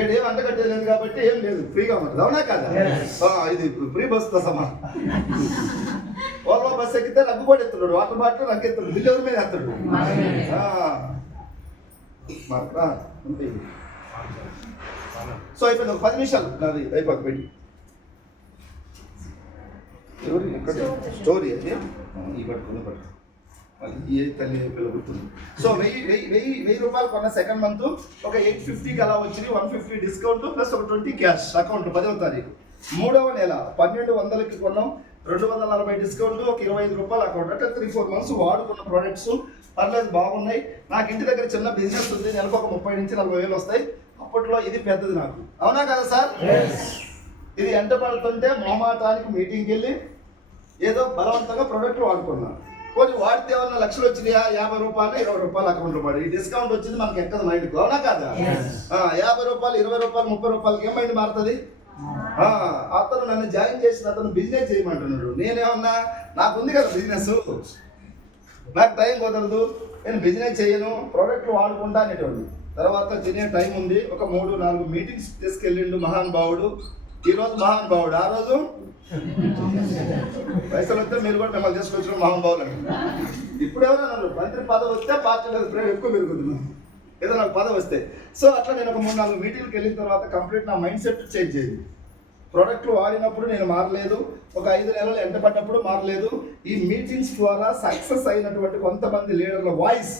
ఏం అంటగట్టేది లేదు కాబట్టి ఏం లేదు, ఫ్రీగా ఉంటుంది. అవునా కదా? ఇది ఫ్రీ బస్సుతో సమానం. ఓల్వో బస్ ఎక్కితే రగ్గుబాటు ఎత్తున్నాడు, వాటర్ బాటిల్ రగ్గు ఎత్తాడు, బిల్లు మీద ఎత్తాడు. సో అయిపోయింది, ఒక 10 నిమిషాలు నాది అయిపోతుంది. పెట్టి స్టోరీ అది ఈ పట్టుకుని ఏ తల్లి పిల్లబడుతుంది. సో 1000 రూపాయలు కొన్న సెకండ్ మంత్ ఒక 850కి అలా వచ్చింది. 150 డిస్కౌంట్ ప్లస్ ఒక 20 క్యాష్ అకౌంట్ 10వ తారీఖు. 3వ నెల 1200కి కొన్నాం, 240 డిస్కౌంట్, ఒక 25 రూపాయలు అకౌంట్. అంటే 3-4 మంత్స్ వాడుకున్న ప్రోడక్ట్స్ పర్లేదు, బాగున్నాయి. నాకు ఇంటి దగ్గర చిన్న బిజినెస్ ఉంది, నెలకు ఒక 30 నుంచి 40 వేలు వస్తాయి. అప్పట్లో ఇది పెద్దది నాకు. అవునా కదా సార్? ఇది ఎంట పడుతుంటే మొహమాటానికి మీటింగ్కి వెళ్ళి ఏదో బలవంతంగా ప్రోడక్ట్లు వాడుకున్నాను. కొన్ని వాడితే ఏమన్నా లక్షలు వచ్చినాయా? 50 రూపాయలు 20 రూపాయలు అకౌంట్లో పడి ఈ డిస్కౌంట్ వచ్చింది మనకి ఎక్కదు మైండ్కి. అవునా కదా? 50 రూపాయలు 20 రూపాయలు 30 రూపాయలకి ఏం మైండ్ మారుతుంది? అతను నన్ను జాయిన్ చేసిన అతను బిజినెస్ చేయమంటున్నాడు. నేనేమన్నా, నాకు ఉంది కదా బిజినెస్, నాకు టైం కుదరదు, నేను బిజినెస్ చేయను, ప్రోడక్ట్లు వాడుకుంటా అనేటోడు. తర్వాత తినే టైం ఉంది, ఒక 3-4 మీటింగ్స్ తీసుకెళ్ళిండు మహానుభావుడు. ఈరోజు మహానుభావుడు, ఆ రోజు పైసలు వస్తే మీరు కూడా మిమ్మల్ని తీసుకొచ్చిన మహానుభావులు అని. ఇప్పుడు ఎవరన్నారు, మంత్రి పదవి వస్తే పార్టీలో ఎక్కువ పెరుగుతున్నాను, ఏదో నాకు పదవి వస్తే. సో అట్లా నేను ఒక 3-4 మీటింగ్కి వెళ్ళిన తర్వాత కంప్లీట్ నా మైండ్ సెట్ చేంజ్ అయ్యింది. ప్రోడక్ట్లు వాడినప్పుడు నేను మారలేదు, ఒక 5 నెలలు ఎంటపడ్డప్పుడు మారలేదు. ఈ మీటింగ్స్ ద్వారా సక్సెస్ అయినటువంటి కొంతమంది లీడర్ల voice,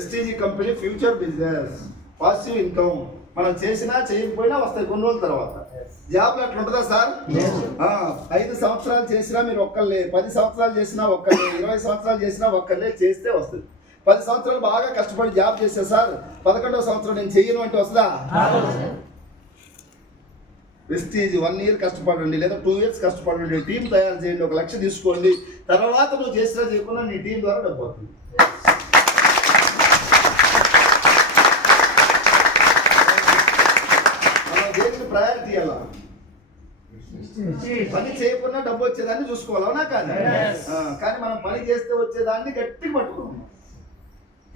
STG company future business, positive income, మనం చేసినా చేయకపోయినా వస్తాయి కొన్ని రోజుల తర్వాత. జాబ్లో అట్లా ఉంటుందా సార్? 5 సంవత్సరాలు చేసినా మీరు ఒక్కళ్ళే, 10 సంవత్సరాలు చేసినా ఒక్కళ్ళే, 20 సంవత్సరాలు చేసినా ఒక్కళ్ళే, చేస్తే వస్తుంది. 10 సంవత్సరాలు బాగా కష్టపడి జాబ్ చేస్తే సార్, 11వ సంవత్సరం నేను చెయ్యను అంటే వస్తుందా? ప్రెస్టీజ్ 1 ఇయర్ కష్టపడండి, లేదా 2 ఇయర్స్ కష్టపడండి, టీం తయారు చేయండి, 1 లక్ష తీసుకోండి, తర్వాత నువ్వు చేసినా చేయకుండా నీ టీం ద్వారా డబ్బు అవుతుంది. ప్రయారిటీ అలా పని చేయకుండా డబ్బు వచ్చేదాన్ని చూసుకోవాలి. అవునా కాదు? కానీ మనం పని చేస్తే వచ్చేదాన్ని గట్టిగా పట్టుకున్నాం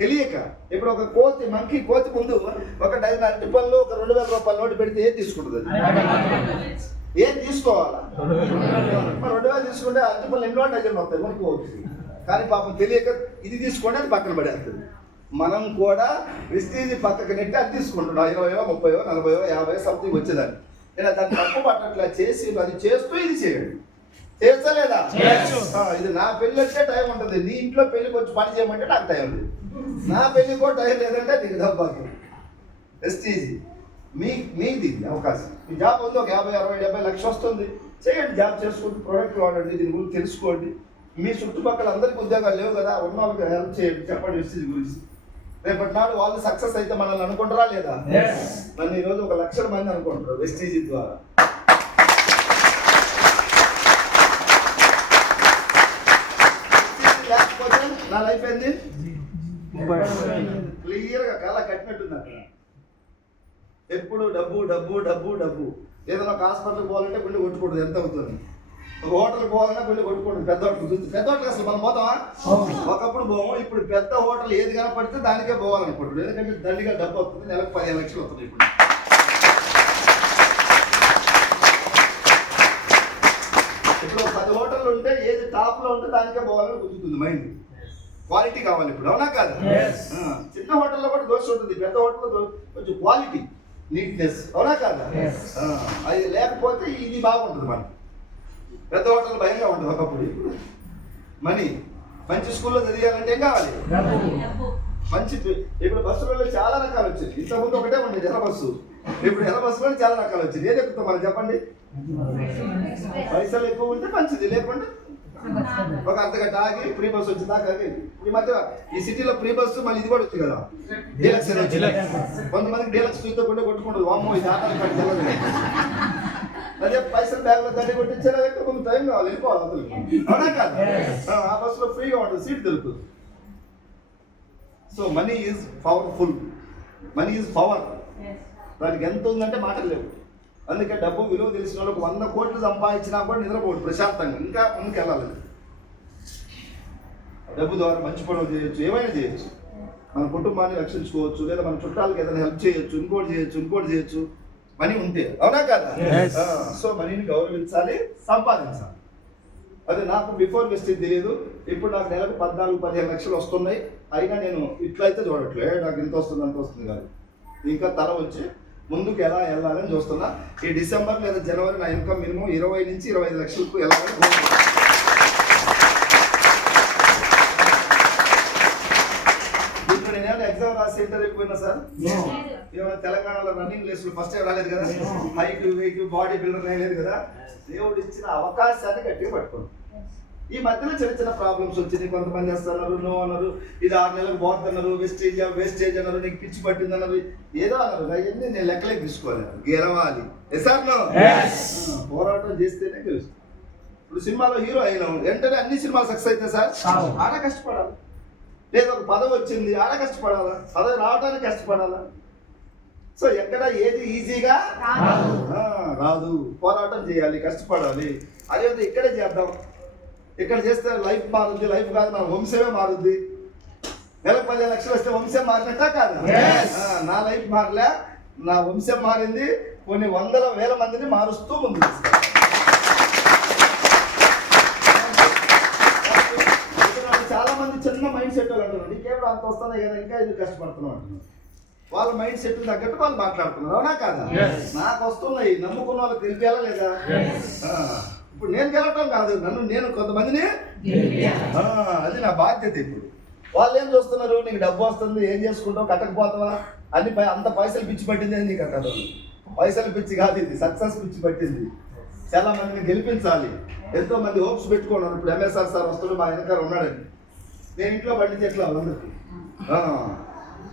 తెలియక. ఇప్పుడు ఒక కోతి, మంకీ కోతి ముందు ఒక 10 అరటిపళ్ళు, ఒక 2000 రూపాయల నోటు పెడితే ఏం తీసుకుంటుంది? ఏం తీసుకోవాలా? 2000 తీసుకుంటే అరటిపళ్ళు ఎన్నో డజన్ వస్తాయి కొనుక్కోవచ్చు. కానీ పాపం తెలియక ఇది తీసుకోండి, అది పక్కన పడేస్తుంది. మనం కూడా ప్రెస్టీజ్ పక్కకి నెట్టి అది తీసుకుంటున్నాం, 20, 30, 40, 50 సంథింగ్ వచ్చేదాన్ని. నేను దాన్ని తప్పు పట్టట్లా, చేసి అది చేస్తూ ఇది చేయండి. చేస్తలేదా? ఇది నా పెళ్ళి వచ్చే టైం ఉంటుంది, నీ ఇంట్లో పెళ్ళికి వచ్చి పని చేయమంటే నాకు టైం లేదు, నా పెళ్ళికి కూడా టైం లేదంటే నీకు దబ్బాకి. ప్రెస్టీజ్ మీది అవకాశం. మీ జాబ్ ఉంది, ఒక 50, 60, 70 లక్షలు వస్తుంది, చేయండి. జాబ్ చేసుకుంటూ ప్రోడక్ట్ వాడండి, దీని గురించి తెలుసుకోండి. మీ చుట్టుపక్కల అందరికీ ఉద్యోగాలు లేవు కదా, ఉన్న వాళ్ళకి హెల్ప్ చేయండి, చెప్పండి ప్రెస్టీజ్ గురించి. రేపటి నాడు వాళ్ళు సక్సెస్ అయితే మనల్ని అనుకుంటారా లేదా? నన్ను ఈరోజు 1 లక్షల మంది అనుకుంటారు వెస్టీజీ ద్వారా. లేకపోతే నా లైఫ్ ఏంది? క్లియర్గా కాలా కట్టినట్టుంది అక్కడ. ఎప్పుడు డబ్బు డబ్బు డబ్బు డబ్బు. ఏదైనా ఒక హాస్పిటల్కి పోవాలంటే గుండె కొట్టుకోవద్దు, ఎంత అవుతుంది. ఒక హోటల్కి పోవాలన్నా గుండె కొట్టుకోవద్దు. పెద్ద హోటల్ చూసి, పెద్ద హోటల్ అసలు మనం పోతామా? ఒకప్పుడు పోము. ఇప్పుడు పెద్ద హోటల్ ఏది కనపడితే దానికే పోవాలనుకుంటున్నాడు, ఎందుకంటే దండిగా డబ్బు వస్తుంది, నెలకు 15 లక్షలు వస్తుంది. ఇప్పుడు 10 హోటళ్ళు ఉంటే ఏది టాప్లో ఉంటే దానికే పోవాలని కుదురుతుంది మైండ్. క్వాలిటీ కావాలి ఇప్పుడు. అవునా కాదు? చిన్న హోటల్లో కూడా దోశ ఉంటుంది, పెద్ద హోటల్లో కొంచెం క్వాలిటీ, నీట్నెస్. అవునా కాదా? అది లేకపోతే ఇది బాగుంటుంది. మనకి పెద్ద హోటల్ భయంగా ఉంటుంది ఒకప్పుడు. ఇప్పుడు మనీ. మంచి స్కూల్లో చదివాలంటే ఏం కావాలి? మంచి ఇప్పుడు బస్సులలో చాలా రకాలు వచ్చింది. ఇంతకుముందు ఒకటే ఉండేది ఎర్ర బస్సు, ఇప్పుడు ఎర్ర బస్సులో చాలా రకాలు వచ్చింది. ఏది ఎక్కుతాం మనం చెప్పండి? పైసలు ఎక్కువ ఉంటే మంచిది, లేకుంటే ఒక అర్ధగంట ఆగి ఫ్రీ బస్సు వచ్చింది దాకా. ఈ మధ్య ఈ సిటీలో ఫ్రీ బస్సు మళ్ళీ ఇది కూడా వచ్చింది కదా, డీలక్స్ అని వచ్చింది. కొంతమందికి డీలక్స్ చూస్తే కొట్టుకుంటుంది, వామ్మో ఇది ఆటలు కట్టి తెలియదు. అదే పైసలు బ్యాగ్లో దండి కొట్టించేలా కొంత టైం కావాలి, వెళ్ళిపోవాలి అందులో. అవునా కాదు? ఆ బస్సులో ఫ్రీగా ఉంటుంది, సీట్ దొరుకుతుంది. So money is powerful, money is power. దానికి ఎంత ఉందంటే మాటలు లేవు. అందుకే డబ్బు విలువ తెలిసిన వాళ్ళకి 100 కోట్లు సంపాదించినా కూడా నిద్రపోడు ప్రశాంతంగా, ఇంకా ముందుకు వెళ్ళాలి. డబ్బు ద్వారా మంచి పనులు చేయొచ్చు, ఏమైనా చేయొచ్చు. మన కుటుంబాన్ని రక్షించుకోవచ్చు, లేదా మన చుట్టాలకి ఏదైనా హెల్ప్ చేయొచ్చు, ఇంకోటి చేయొచ్చు మనీ ఉంటే. అవునా కదా? సో మనీని గౌరవించాలి, సంపాదించాలి. అదే నాకు బిఫోర్ వెస్టేజ్ తెలియదు. ఇప్పుడు నాకు నెలకు 14-15 లక్షలు వస్తున్నాయి. అయినా నేను ఇట్లయితే చూడట్లే, నాకు ఇంత వస్తుంది అంత వస్తుంది కాదు, ఇంకా తల వచ్చి ముందుకు ఎలా వెళ్ళాలని చూస్తున్నా. ఈ డిసెంబర్ లేదా జనవరి నా ఇన్కమ్ మినిమం 20 నుంచి 25 లక్షలకు వెళ్ళాలని. ఇప్పుడు నేనేమైనా ఎగ్జామ్ రాసి ఇంటర్వ్యూకి పోయినా సార్, ఏమైనా తెలంగాణలో రన్నింగ్ రేసులు ఫస్ట్ టైం రాలేదు కదా, హైట్ వెయిట్ బాడీ బిల్డర్ రాలేదు కదా. దేవుడు ఇచ్చిన అవకాశాన్ని గట్టిగా పట్టుకోండి. ఈ మధ్యలో చిన్న చిన్న ప్రాబ్లమ్స్ వచ్చినాయి. కొంతమంది వస్తున్నారు, నో అన్నారు, ఇది 6 నెలలకు పోతున్నారు, వేస్టేజ్ అన్నారు, నీకు పిచ్చి పట్టింది అన్నారు, ఏదో అన్నారు. అవన్నీ నేను లెక్కలే తీసుకోలేదు. గెలవాలి, పోరాటం చేస్తేనే గెలుస్తాం. ఇప్పుడు సినిమాలో హీరో అయినాం వెంటనే అన్ని సినిమాలు సక్సెస్ అయితే సార్ ఆడ కష్టపడాలి. లేదా ఒక పదవి వచ్చింది, ఆడ కష్టపడాలా, పదవి రావడానికి కష్టపడాలా. సో ఎక్కడ ఏది ఈజీగా రాదు, పోరాటం చేయాలి, కష్టపడాలి. అదే ఇక్కడే చేద్దాం. ఇక్కడ చేస్తే లైఫ్ మారుద్ది, లైఫ్ కాదు మన వంశమే మారుద్ది. నెలకు 15 లక్షలు వస్తే వంశం మారినట్టా కాదు? నా లైఫ్ మారలే, నా వంశం మారింది. కొన్ని 100,000 మందిని మారుస్తూ ముందు చాలా మంది చిన్న మైండ్ సెట్ వాళ్ళు అంటున్నారు, నీకేమో అంత వస్తున్నాయి కదా, ఇంకా ఎందుకు కష్టపడుతున్నావు అంటున్నారు. వాళ్ళ మైండ్ సెట్ తగ్గట్టు వాళ్ళు మాట్లాడుతున్నారు. అవునా కాదా? నాకు వస్తున్నాయి, నమ్ముకున్న వాళ్ళకి తెలిపేలా లేదా? ఇప్పుడు నేను గెలవటం కాదు, నేను కొంతమందిని, అది నా బాధ్యత. ఇప్పుడు వాళ్ళు ఏం చూస్తున్నారు, నీకు డబ్బు వస్తుంది, ఏం చేసుకుంటావు, కట్టకపోతావా అని అంత పైసలు పిచ్చి పట్టింది అని నీకు అంటారు. పైసలు పిచ్చి కాదు, ఇది సక్సెస్ పిచ్చి పట్టింది. చాలా మందిని గెలిపించాలి. ఎంతో మంది హోప్స్ పెట్టుకున్నారు. ఇప్పుడు ఎంఎస్ఆర్ సార్ వస్తుడు మా వెనకాల ఉన్నాడని, నేను ఇంట్లో పండించి ఎట్లా వాళ్ళందరికీ.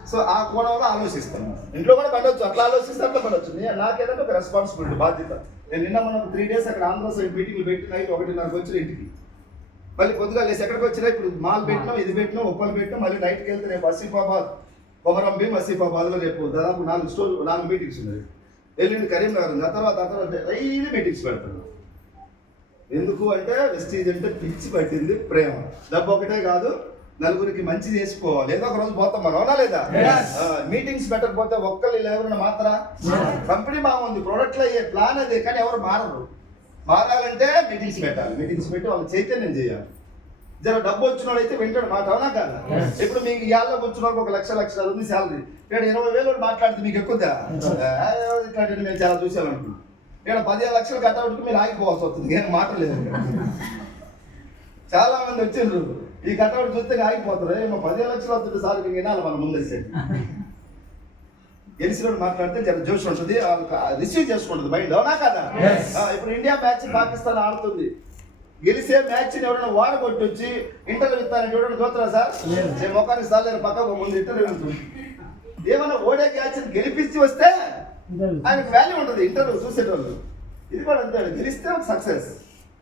సో ఆ కోణంలో ఆలోచిస్తాను. ఇంట్లో కూడా పడవచ్చు, అట్లా ఆలోచిస్తే అట్లా పడవచ్చు. నాకేదంటే ఒక రెస్పాన్సిబిలిటీ, బాధ్యత. నేను నిన్న మనం 3 days అక్కడ ఆంధ్ర సైడ్ మీటింగ్లు పెట్టి నైట్ 1:30కి వచ్చిన ఇంటికి. మళ్ళీ పొద్దుగా లేసి ఎక్కడికి వచ్చినా, ఇప్పుడు మాల్ పెట్టినాం, ఇది పెట్టినాం, ఉప్పలు పెట్టినాం. మళ్ళీ నైట్కి వెళ్తే రేపు ఆసిఫాబాద్, కొమరంభీం, ఆసిఫాబాద్లో రేపు దాదాపు 4 మీటింగ్స్ ఉన్నాయి. ఎల్లుండి కరీంనగర్ ఉంది. ఆ తర్వాత డైలీ మీటింగ్స్ పెడతాను. ఎందుకు అంటే వెస్టీజ్ అంటే పిచ్చి పట్టింది, ప్రేమ. డబ్బు ఒకటే కాదు, నలుగురికి మంచి చేసుకోవాలి. ఏదో ఒక రోజు పోతాం మనం, అవునా లేదా? మీటింగ్స్ పెట్టకపోతే ఒక్కళ్ళు ఎవరైనా మాత్రా? కంపెనీ బాగుంది, ప్రొడక్ట్లు అయ్యే ప్లాన్ అదే, కానీ ఎవరు మారరు. మారాలంటే మీటింగ్స్ పెట్టాలి. మీటింగ్స్ పెట్టి వాళ్ళు చైతన్యం చేయాలి. జర డబ్బు వచ్చిన వాళ్ళు అయితే వింటాడు మాట, అవునా కాదా? ఇప్పుడు మీకు ఏళ్ళ వచ్చిన వాళ్ళకి 1,00,000 ఉంది శాలరీ, ఇక్కడ 20,000 మాట్లాడితే మీకు ఎక్కువదా? ఇట్లాంటి మేము చాలా చూసామనుకున్నాం. ఇక్కడ 15 లక్షలు కట్టబట్టుకు మీరు ఆగిపోవాల్సి వస్తుంది, ఏం మాట లేదు. చాలా మంది వచ్చిండ్రు, ఈ కట్టబడి చూస్తే ఆగిపోతారు. ఏమో 15 లక్షలు వస్తుంది సార్, ఇంక వినాలి మనం ముందు. గెలిచిన మాట్లాడితే జర జోష్ ఉంటుంది, రిసీవ్ చేసుకుంటుంది మైండ్, అవునా కదా? ఇప్పుడు ఇండియా మ్యాచ్ పాకిస్తాన్ ఆడుతుంది. గెలిసే మ్యాచ్ ఎవరైనా వాడగొట్టి వచ్చి ఇంటర్వ్యూ ఇస్తానని ఎవరైనా చూస్తారా సార్? నేను మొక్కని సార్లు పక్క ముందు ఇంటర్వ్యూ ఉంటుంది. ఏమైనా ఓడే మ్యాచ్ గెలిపించి వస్తే ఆయనకు వాల్యూ ఉంటుంది ఇంటర్వ్యూ చూసేటోళ్ళు. ఇది కూడా అంతే, గెలిస్తే ఒక సక్సెస్.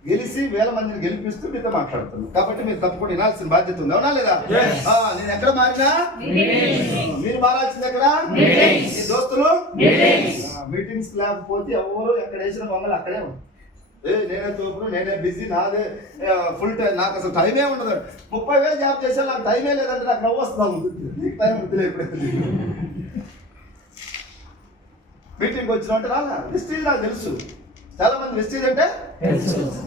గెలిచి 1000 మందిని గెలిపిస్తూ మీతో మాట్లాడుతున్నాను. కాబట్టి మీరు తప్పకుండా వినాల్సిన బాధ్యత ఉంది, అవునా లేదా? నేను ఎక్కడ మారినా మీరు మారాల్సింది ఎక్కడ? మీ దోస్తులు మీటింగ్స్ లేకపోతే ఎవరు ఎక్కడ వేసిన మమ్మల్ని అక్కడే ఉంది. నేనే తోపును, నేనే బిజీ, నాదే ఫుల్ టైం, నాకు అసలు టైమే ఉండదు. 30,000 జాబ్ చేసా, నాకు టైమే లేదంటే నాకు నవ్వు వస్తాను. నీకు టైం వద్దులే. ఎప్పుడైతే మీటింగ్ వచ్చిన అంటే రాలా వెస్టీజ్ నాకు తెలుసు. చాలా మంది వెస్టీజ్ అంటే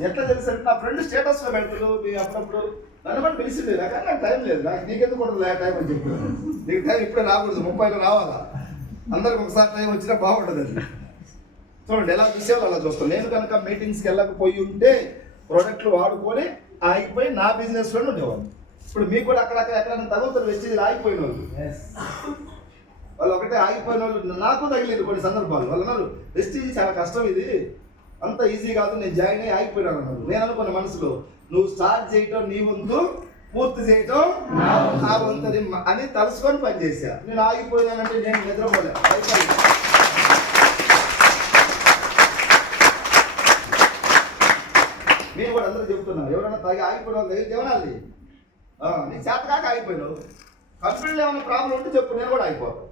ఎట్లా తెలుసు అంటే నా ఫ్రెండ్ స్టేటస్ లో పెడతాడు. మీ అప్పుడప్పుడు నన్ను కూడా పిలిచింది, కానీ నాకు టైం లేదు. నాకు నీకెందుకు ఉండదు టైం అని చెప్పాను. నీకు టైం ఇప్పుడే రాకూడదు, 30లో రావాలా. అందరికి ఒకసారి టైం వచ్చినా బాగుంటుంది. అది చూడండి ఎలా చూసేవాళ్ళు అలా చూస్తాను. నేను కనుక మీటింగ్స్కి వెళ్ళకపోయి ఉంటే ప్రోడక్ట్లు వాడుకొని ఆగిపోయి నా బిజినెస్లోనే ఉండేవాడిని. ఇప్పుడు మీకు కూడా అక్కడక్కడ ఎక్కడైనా తగులుతారు వెస్టేజ్ ఆగిపోయిన వాళ్ళు ఒకటే ఆగిపోయిన వాళ్ళు నాకు తగిలేదు కొన్ని సందర్భాలు. వాళ్ళు అన్నారు వెస్టేజ్ చాలా కష్టం, ఇది అంత ఈజీ కాదు, నేను జాయిన్ అయ్యి ఆగిపోయినాను అన్నారు. నేను అనుకున్న మనసులో నువ్వు స్టార్ట్ చేయటం నీ వంతు, పూర్తి చేయటం నా వంతది అని తలుసుకొని పనిచేసా. నేను ఆగిపోయినానంటే నేను నిద్రపోలే, అయిపోయింది. మీరు కూడా అందరూ చెప్తున్నారు, ఎవరైనా తాగి ఆగిపోయిన వాళ్ళు దగ్గర ఏమనాలి, నీ చేత కాక ఆగిపోయినావు. కంపెనీలో ఏమైనా ప్రాబ్లం ఉంటే చెప్పు, నేను కూడా ఆగిపోతాను.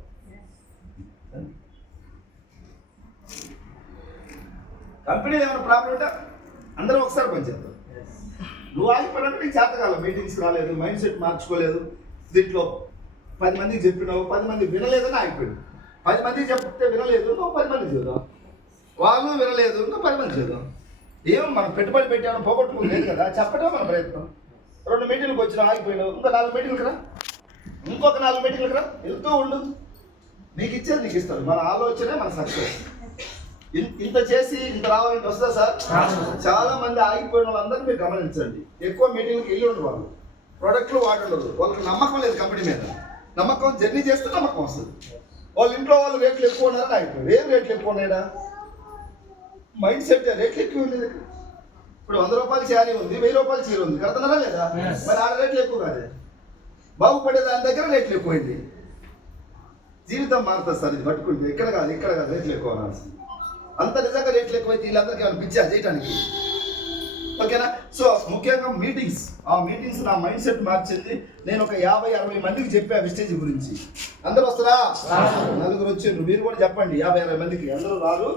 కంపెనీలో ఏమైనా ప్రాబ్లం ఉంటే అందరూ ఒకసారి పనిచేస్తారు. నువ్వు ఆగిపోయినట్టు నీకు చేతకాలం, మీటింగ్స్ రాలేదు, మైండ్ సెట్ మార్చుకోలేదు, దీంట్లో 10 మందికి చెప్పినావు, 10 మంది వినలేదని ఆగిపోయాడు. 10 మందికి చెప్తే వినలేదు, నువ్వు 10 మందికి చూద్దాం, వాళ్ళు వినలేదు, ఇంకా 10 మంది చూద్దాం. ఏం మనం పెట్టుబడి పెట్టామని పోగొట్టుకోలేదు కదా, చెప్పడం మన ప్రయత్నం. 2 మీటింగ్లకు వచ్చినా ఆగిపోయినావు, ఇంకా 4 మీటింగ్లకు రా, ఇంకొక 4 మీటింగ్లకు రా, వెళ్తూ ఉండు. నీకు ఇచ్చేది నీకు ఇస్తారు. మన ఆలోచనే మన సక్సెస్. ఇంత చేసి ఇంత రావాలంటే వస్తుందా సార్? చాలా మంది ఆగిపోయిన వాళ్ళందరూ మీరు గమనించండి. ఎక్కువ మీటింగ్కి వెళ్ళి ఉండరు, వాళ్ళు ప్రొడక్ట్లు వాడుండరు, వాళ్ళకి నమ్మకం లేదు కంపెనీ మీద. నమ్మకం జర్నీ చేస్తే నమ్మకం వస్తుంది. వాళ్ళ ఇంట్లో వాళ్ళు రేట్లు ఎక్కువ ఉన్నారని ఆగిపోయారు. ఏం రేట్లు ఎక్కువ ఉన్నాయా? మైండ్ సెట్ రేట్లు ఎక్కువ ఉండేది. ఇప్పుడు 100 రూపాయల శారీ ఉంది, 1000 రూపాయల చీర ఉంది, కడుతున్నారా లేదా? మరి ఆడ రేట్లు ఎక్కువ కాదు. బాగుపడే దాని దగ్గర రేట్లు ఎక్కువైంది. జీవితం మారుతుంది సార్ ఇది పట్టుకుంటే. ఇక్కడ కాదు ఇక్కడ కాదు, రేట్లు ఎక్కువ అనాల్సింది. అంత నిజంగా రేట్లు ఎక్కువైతే వీళ్ళందరికీ ఏమైనా పిచ్చా చేయటానికి? ఓకేనా? సో ముఖ్యంగా మీటింగ్స్, ఆ మీటింగ్స్ నా మైండ్ సెట్ మార్చింది. నేను ఒక 50-60 మందికి చెప్పా విస్టేజ్ గురించి. అందరూ వస్తారా? 4 వచ్చిండ్రు. మీరు కూడా చెప్పండి 50-60 మందికి. అందరూ రారు,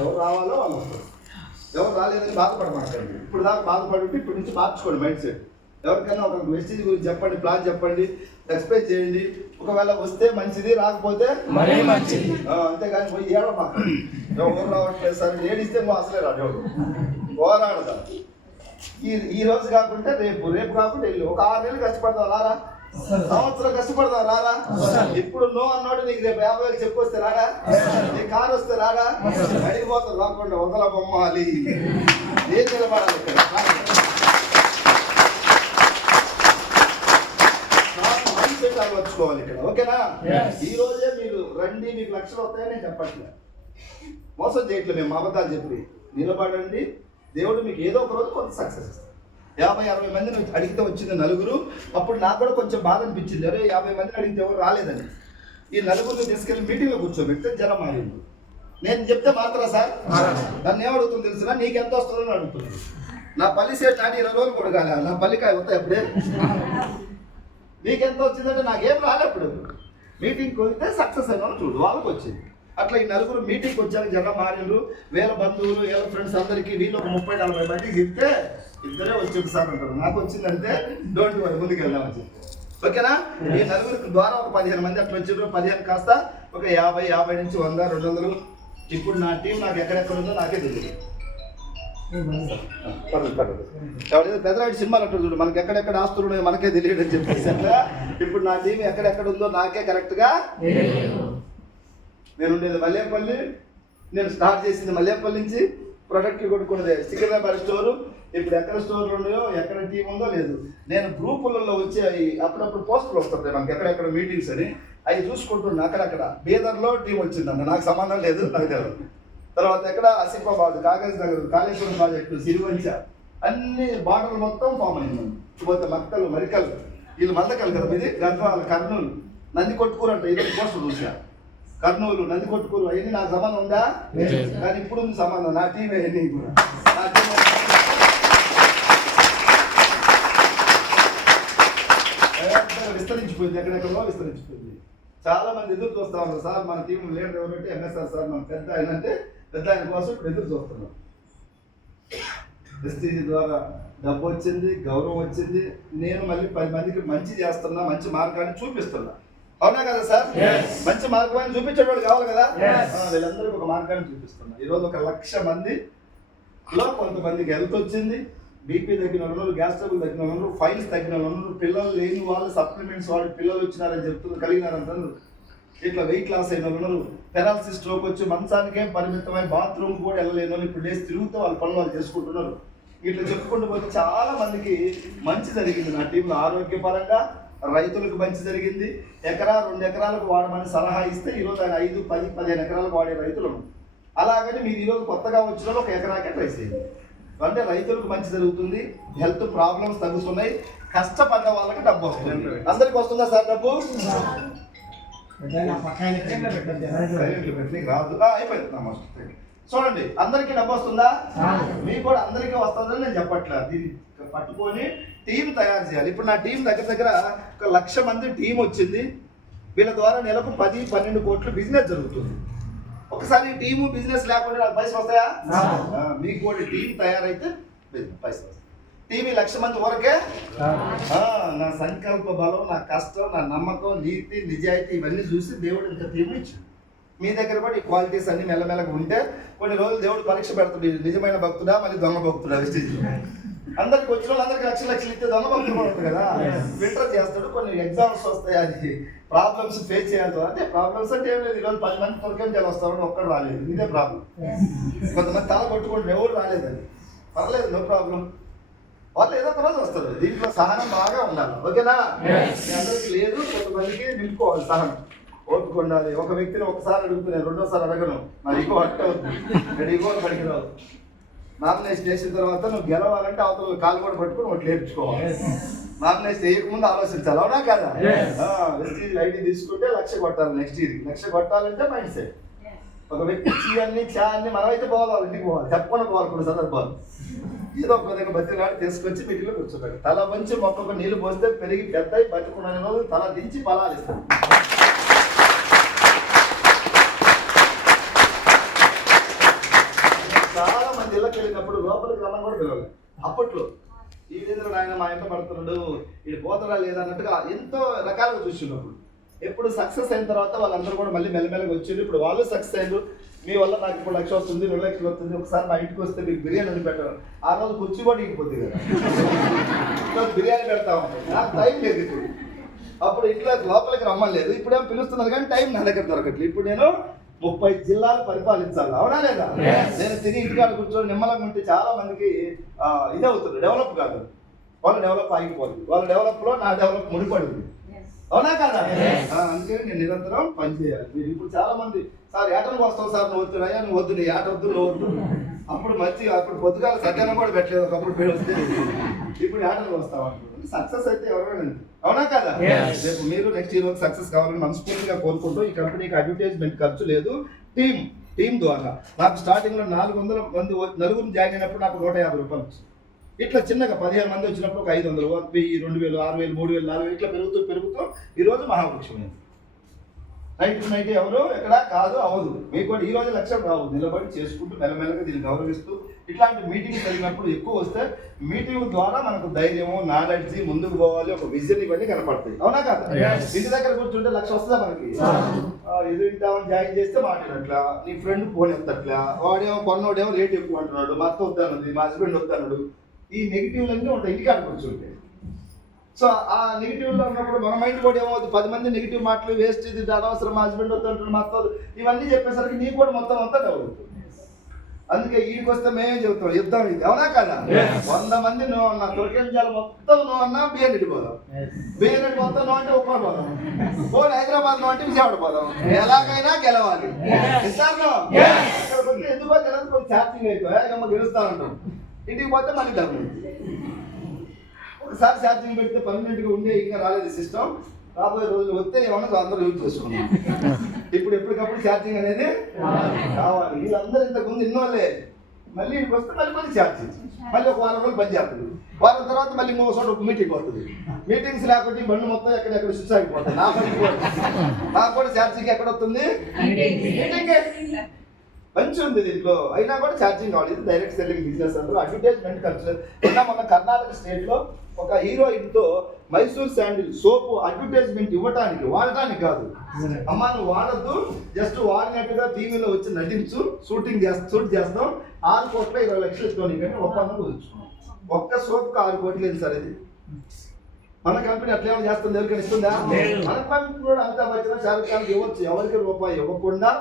ఎవరు రావాలో వాళ్ళు వస్తారు. ఎవరు రాలేదని బాధపడమాకండి. ఇప్పుడు దాకా బాధపడి ఇప్పటి నుంచి మార్చుకోండి మైండ్ సెట్. ఎవరికైనా ఒక వెస్టేజ్ గురించి చెప్పండి, ప్లాన్ చెప్పండి, ఎక్స్ప్లెయిన్ చేయండి. ఒకవేళ వస్తే మంచిది, రాకపోతే మరీ మంచిది. అంతేగాని పోయి ఏడమాక ఎవరు రావట్లేదు సార్, ఏడిస్తే అసలే రాడు, పోరాడదా. ఈ రోజు కాకుంటే రేపు, రేపు కాకుంటే ఇల్లు. ఒక 6 నెలలు కష్టపడతావు రారా, సంవత్సరం కష్టపడతావు రారా. ఇప్పుడు నో అన్నాడు, నీకు రేపు 50,000 చెప్పొస్తే రాడా, నీ కారు వస్తే రాడా, అడిగిపోతావు రాకుండా వదల బొమ్మాలి. ఏం నిలబడాలి ఇక్కడ? అలవర్చుకోవాలి ఇక్కడ. ఓకేనా? ఈ రోజే మీరు రండి, మీకు లక్షలు వస్తాయని చెప్పట్లే, మోసం చేయట్లేదు. మేము అబద్ధాలు చెప్పి నిలబడండి. దేవుడు మీకు ఏదో ఒక రోజు కొంత సక్సెస్ ఇస్తాడు. 50-60 మందిని అడిగితే వచ్చింది 4. అప్పుడు నాకు కూడా కొంచెం బాధ అనిపించింది, అరే 50 మందిని అడిగితే ఎవరు రాలేదని. ఈ 4 తీసుకెళ్ళి మీటింగ్లో కూర్చోబెడితే జనం మారింది. నేను చెప్తే మాత్రం సార్ నన్ను ఏమడుగుతుంది తెలిసిన, నీకెంత వస్తుందని అడుగుతుంది. నా పల్లి సేట్ నాటి 20 రోజులు కూడా కాలే, నా పల్లికాయ వస్తాయి అప్పుడే. నీకెంత వచ్చిందంటే నాకేం రాలేప్పుడు. మీటింగ్కి వస్తే సక్సెస్ అయినా చూడు, వాళ్ళకి వచ్చింది. అట్లా ఈ 4 మీటింగ్కి వచ్చాక జనం మారిండ్రు. వీళ్ళ బంధువులు, వీళ్ళ ఫ్రెండ్స్ అందరికీ వీళ్ళు ఒక 30-40 మందికి చెప్తే ఇద్దరే వచ్చింది సార్ అంటారు. నాకు వచ్చిందంటే డోంట్ వరీ, ముందుకు వెళ్దామని చెప్పి. ఓకేనా? ఈ 4 ద్వారా ఒక 15 మంది అట్లా వచ్చిండ్రు. 15 కాస్త ఒక 50 నుంచి 100, 200. ఇప్పుడు నా టీం నాకు ఎక్కడెక్కడ ఉందో నాకే తెలియదు. పెద్దరాయుడు సినిమాలు అంటారు చూడు, మనకి ఎక్కడెక్కడ ఆస్తులు ఉన్నాయో మనకే తెలియదు అని చెప్పేసి. ఇప్పుడు నా టీం ఎక్కడెక్కడ ఉందో నాకే కరెక్ట్గా. నేను ఉండేది మల్లేపల్లి, నేను స్టార్ట్ చేసింది మల్లేపల్లి నుంచి. ప్రొడక్ట్లు కొనుక్కున్నది సికింద్రాబాద్ స్టోరు. ఇప్పుడు ఎక్కడ స్టోర్లు ఉన్నాయో, ఎక్కడ టీం ఉందో లేదు. నేను గ్రూపులలో వచ్చి అప్పుడప్పుడు పోస్టులు వస్తుంటాయి మనకి ఎక్కడెక్కడ మీటింగ్స్ అని, అవి చూసుకుంటున్నా. అక్కడక్కడ బీదర్లో టీం వచ్చిందన్న, నాకు సంబంధం లేదు, నాకు తెలియదు. తర్వాత ఎక్కడ ఆసిఫాబాద్, కాగజ్ నగర్, కాళేశ్వరం ప్రాజెక్టు, సిరివంచ, అన్ని బార్డర్లు మొత్తం ఫామ్ అయింది. పోతే మక్కలు, మరికల్, వీళ్ళు మందకలు కదా, ఇది గద్వాల, కర్నూలు, నంది కొట్టుకూరు అంటే ఇది పోస్టులు చూసా. కర్నూలు, నంది కొట్టుకూరు, అవన్నీ నాకు సంబంధం ఉందా? కానీ ఇప్పుడు ఉంది సంబంధం. నా టీమే కూడా, నా టీం విస్తరించిపోయింది, ఎక్కడెక్కడో విస్తరించిపోయింది. చాలా మంది ఎదురు చూస్తా ఉన్నారు, సార్ మన టీం లీడర్ ఎవరంటే ఎంఎస్ఆర్ సార్, మన పెద్ద ఆయన అంటే పెద్ద ఆయన కోసం ఇప్పుడు ఎదురు చూస్తున్నాం. ప్రెస్టీజ్ ద్వారా డబ్బు వచ్చింది, గౌరవం వచ్చింది. నేను మళ్ళీ 10 మందికి మంచి చేస్తున్నా, మంచి మార్గాన్ని చూపిస్తున్నా. అవునా కదా సార్? మంచి మార్గాన్ని చూపించేవాడు కావాలి కదా. వీళ్ళందరికీ ఒక మార్గాన్ని చూపిస్తున్నా. ఈరోజు 1,00,000 మందిలో కొంతమందికి హెల్త్ వచ్చింది, బీపీ తగ్గిన వాళ్ళు, గ్యాస్ ట్రబుల్ తగ్గిన వాళ్ళు, ఫైల్స్ తగ్గిన వాళ్ళు, పిల్లలు లేని వాళ్ళు సప్లిమెంట్స్ వాడి పిల్లలు వచ్చినారని చెప్తున్నారు, కలిగినారంటారు. ఇట్లా వెయిట్ లాస్ అయిన వాళ్ళు, పెరాలసిస్ స్ట్రోక్ వచ్చి మంచానికే పరిమితమై బాత్రూమ్ కూడా వెళ్ళలేని వాళ్ళు ఇప్పుడు లేసి తిరుగుతూ వాళ్ళ పనులు వాళ్ళు చేసుకుంటున్నారు. ఇట్లా చెప్పుకుంటూ పోతే చాలా మందికి మంచి జరిగింది నా టీంలో. ఆరోగ్యపరంగా రైతులకు మంచి జరిగింది. ఎకరా 2 ఎకరాలకు వాడమని సలహా ఇస్తే ఈరోజు ఆయన 5, 10, 15 ఎకరాలకు వాడే రైతులు. అలాగని మీరు ఈరోజు కొత్తగా వచ్చిన 1 ఎకరాకే ట్రై చేయండి. అంటే రైతులకు మంచి జరుగుతుంది, హెల్త్ ప్రాబ్లమ్స్ తగ్గుతున్నాయి, కష్టపడ్డ వాళ్ళకి డబ్బు వస్తుంది. అందరికి వస్తుందా సార్ డబ్బు? రాదు, అయిపోయింది. చూడండి, అందరికీ డబ్బు వస్తుందా? మీకు కూడా అందరికీ వస్తుందని నేను చెప్పట్లేదు. దీన్ని పట్టుకొని టీం తయారు చేయాలి. ఇప్పుడు నా టీం దగ్గర 1,00,000 మంది టీం వచ్చింది. వీళ్ళ ద్వారా నెలకు 10-12 కోట్ల బిజినెస్ జరుగుతుంది. ఒకసారి టీము బిజినెస్ లేకుండా నాకు పైసలు వస్తాయా? మీకు కూడా టీం తయారైతే పైసలు వస్తాయి. టీవీ 1,00,000 మంది వరకే. నా సంకల్ప బలం, నా కష్టం, నా నమ్మకం, నీతి, నిజాయితీ ఇవన్నీ చూసి దేవుడు ఇంత టీం ఇచ్చి మీ దగ్గర కూడా ఈ క్వాలిటీస్ అన్ని మెల్లమెల్లగా ఉంటే కొన్ని రోజులు దేవుడు పరీక్ష పెడుతుంది. నిజమైన భక్తుడా మళ్ళీ దొంగ భక్తుడా? వెస్టేజ్ అందరికి వచ్చిన వాళ్ళందరికీ లక్షలు ఇస్తే దొంగ భక్తులు ఉంటుంది కదా, ఫిల్టర్ చేస్తాడు. కొన్ని ఎగ్జామ్స్ వస్తాయి, అది ప్రాబ్లమ్స్ ఫేస్ చేయాలి. అంటే ప్రాబ్లమ్స్ అంటే ఏం లేదు, ఈరోజు 10 మంది తొలకేం వస్తామని ఒక్కడు రాలేదు, ఇదే ప్రాబ్లం. కొంతమంది తల కొట్టుకుంటే ఎవరు రాలేదు, అది పర్లేదు, నో ప్రాబ్లం. వాళ్ళు ఏదో ఒక రోజు వస్తారు. దీంట్లో సహనం బాగా ఉండాలి, ఓకేనా? అందరికి లేదు, కొంతమందికి నింపుకోవాలి సహనం, ఓపిక ఉండాలి. ఒక వ్యక్తిని ఒకసారి అడుగుతున్నాను, రెండోసారి అడగను, నా ఈగో అట్ట అవుతుంది. ఇక్కడ ఈగో పడికిరావు. నామినేషన్ చేసిన తర్వాత నువ్వు గెలవాలంటే అవతల కాలు కూడా పట్టుకుని ఒకటి నేర్చుకోవాలి. నామినేషన్ వేయకముందు ఆలోచించాలి, అవునా కదా? వెస్టీజ్ ఐటీ తీసుకుంటే 1,00,000 కొట్టాలి, నెక్స్ట్ ఇయర్ 1,00,000 కొట్టాలంటే మైండ్ సెట్. ఒక వ్యక్తి చా అన్ని మనమైతే పోవాలి, ఇంటికి పోవాలి, చెప్పకుండా పోవాలి. కొన్ని సందర్భాలు ఏదో ఒక దగ్గర బతికినాడు తీసుకొచ్చి మీటింగ్లో కూర్చోబెట్టాలి. తల వంచి మొక్కకు నీళ్లు పోస్తే పెరిగి పెద్దయి బతుకున్న రోజు తల దించి ఫలాలు ఇస్తాడు. చాలా మంది ఇళ్ళకి వెళ్ళినప్పుడు లోపలికి రమ్మని కూడా పిలవాలి. అప్పట్లో ఈ విధంగా ఆయన మా ఇంట పడుతున్నాడు, ఇది పోతడా లేదన్నట్టుగా ఎంతో రకాలుగా చూసినప్పుడు. ఎప్పుడు సక్సెస్ అయిన తర్వాత వాళ్ళందరూ కూడా మళ్ళీ మెల్లమెల్లగా వచ్చారు. ఇప్పుడు వాళ్ళు సక్సెస్ అయ్యారు. మీ వల్ల నాకు ఇప్పుడు 1,00,000 వస్తుంది, 2,00,000 వస్తుంది. ఒకసారి మా ఇంటికి వస్తే మీకు బిర్యానీ వండి పెట్టాను. ఆ రోజు కుర్చీ కూడా ఇంకిపోతుంది కదా, బిర్యానీ పెడతా ఉంటాను. నాకు టైం లేదు ఇప్పుడు. అప్పుడు ఇంట్లో లోపలికి రమ్మలేదు, ఇప్పుడేమో పిలుస్తున్నారు కానీ టైం నా దగ్గర దొరకట్లేదు. ఇప్పుడు నేను 30 జిల్లాలు పరిపాలించాలి, అవునా లేదా? నేను తిని ఇంటికాడ కూర్చొని నిమ్మలంగా ఉంటే చాలా మందికి ఇది అవుతుంది, డెవలప్ కాదు. వాళ్ళు డెవలప్ ఆగిపోతుంది, వాళ్ళ డెవలప్లో నా డెవలప్ ముడిపడింది, అవునా కదా? అందుకని నేను నిరంతరం పనిచేయాలి. మీరు ఇప్పుడు చాలా మంది సార్ ఏటలకు వస్తావు సార్, నువ్వు వద్దు అయ్యా, నువ్వు వద్దు, నీ ఏట వద్దు, నువ్వు వద్దు. అప్పుడు మంచి అప్పుడు పొద్దుగాల సత్యాన్ని కూడా పెట్టలేదు, ఒకప్పుడు పేరు వస్తే. ఇప్పుడు ఏటలకు వస్తావు అంటుంది. సక్సెస్ అయితే ఎవరైనా, అవునా కదా? రేపు మీరు నెక్స్ట్ ఇయర్ సక్సెస్ కావాలని మనస్ఫూర్తిగా కోరుకుంటూ, ఈ కంపెనీకి అడ్వర్టైజ్మెంట్ ఖర్చు లేదు. టీం ద్వారా నాకు స్టార్టింగ్లో 400 మంది నలుగురు జాయిన్ అయినప్పుడు నాకు 150 రూపాయలు వచ్చింది. ఇట్లా చిన్నగా 15 మంది వచ్చినప్పుడు ఒక 500, 1000, 2000, 6000, 3000, 4000 ఇట్లా పెరుగుతూ ఈరోజు మహావృక్షం. నైట్ ఎవరు ఎక్కడ కాదు అవ్వదు. మీకు కూడా ఈరోజు 1,00,000 రావు, నిలబడి చేసుకుంటూ మెల్లమెల్లగా దీన్ని గౌరవిస్తూ ఇట్లాంటి మీటింగ్ జరిగినప్పుడు ఎక్కువ వస్తే మీటింగ్ ద్వారా మనకు ధైర్యము, నాలెడ్జ్, ముందుకు పోవాలి, ఒక విజన్ ఇవన్నీ కనపడతాయి, అవునా కదా? ఇంటి దగ్గర కూర్చుంటే 1,00,000 వస్తుందా మనకి? ఇది ఇంటామని జాయిన్ చేస్తే మాట్లాడట్లా, నీ ఫ్రెండ్ ఫోన్ ఎత్తట్లా, వాడేమో కొన్నోడేమో రేట్ ఎక్కువ అంటున్నాడు, మా అత్త వద్దన్నది, మా హస్బెండ్ వద్దన్నాడు. ఈ నెగిటివ్లన్నీ ఉంటాయి ఇంటికాడ కూర్చుంటే. సో ఆ నెగిటివ్లో ఉన్నప్పుడు మన మైండ్ కూడా ఏమవుతుంది, 10 మంది నెగిటివ్ మాటలు, వేస్ట్, ఇది అనవసరం, మా హస్బెండ్ వద్దంటున్నాడు, మా అత్త ఇవన్నీ చెప్పేసరికి నీకు కూడా మొత్తం అంతా డెవలప్. అందుకే వీడికి వస్తే మేమే చెబుతాం, యుద్ధం ఇది, అవునా కదా? 100 మంది నువ్వు అన్నా, తొలకెంజాలు మొత్తం నువ్వు అన్నా బియ్యం పోదాం, బియ్యం మొత్తం నువ్వు అంటే ఉప్మా పోదాం, పోనీ హైదరాబాద్ నువ్వు అంటే విజయవాడ పోదాం, ఎలాగైనా గెలవాలి. ఎందుకో తెలియదు, కొంచెం ఛార్జింగ్ అయిపోయి గెలుస్తానంటాం. ఇంటికి పోతే మళ్ళీ డబ్బులు. ఒకసారి ఛార్జింగ్ పెడితే పర్మనెంట్గా ఉండే, ఇంకా రాలేదు సిస్టమ్. రాబోయే రోజులు వస్తే ఏమన్నా అందరూ యూజ్ చేసుకున్నాం. ఇప్పుడు ఎప్పటికప్పుడు ఛార్జింగ్ అనేది కావాలి. వీళ్ళందరూ ఇంతకుముందు ఇన్నోళ్ళే, మళ్ళీ ఇంటికి వస్తే మళ్ళీ ఛార్జింగ్, మళ్ళీ ఒక వారం రోజులు పని చేస్తుంది. వారం తర్వాత మళ్ళీ ఇంకో చోట మీటింగ్ వస్తుంది. మీటింగ్స్ లేకపోతే బండి మొత్తం ఎక్కడెక్కడ స్విచ్ ఆగిపోతుంది. నాకు కూడా ఛార్జింగ్ ఎక్కడ వస్తుంది, మంచి ఉంది దీంట్లో, అయినా కూడా ఛార్జింగ్ కావాలి. ఇది డైరెక్ట్ సెల్లింగ్ బిజినెస్ అంటారు. అడ్వర్టైజ్మెంట్ ఖర్చు. మొన్న కర్ణాటక స్టేట్లో ఒక హీరోయిన్తో మైసూర్ శాండిల్ సోపు అడ్వర్టైజ్మెంట్ ఇవ్వటానికి, వాడటానికి కాదు. అమ్మా నువ్వు వాడద్దు, జస్ట్ వాడినట్టుగా టీవీలో వచ్చి నటించు, షూట్ చేస్తాం, 6 కోట్ల 20 లక్షలు ఇస్తాం కానీ ఒప్పందం కుదుర్చుకున్నాం. ఒక్క సోప్కి 6 కోట్లు లేదు సార్. ఇది మన కంపెనీ అట్లా ఏమైనా చేస్తుంది, ఎవరికైనా ఇస్తుందా? మన కంపెనీ కూడా అమితాబ్ బచ్చన్, షారుఖ్ ఖాన్ ఇవ్వచ్చు, ఎవరికి రూపాయి ఇవ్వకుండా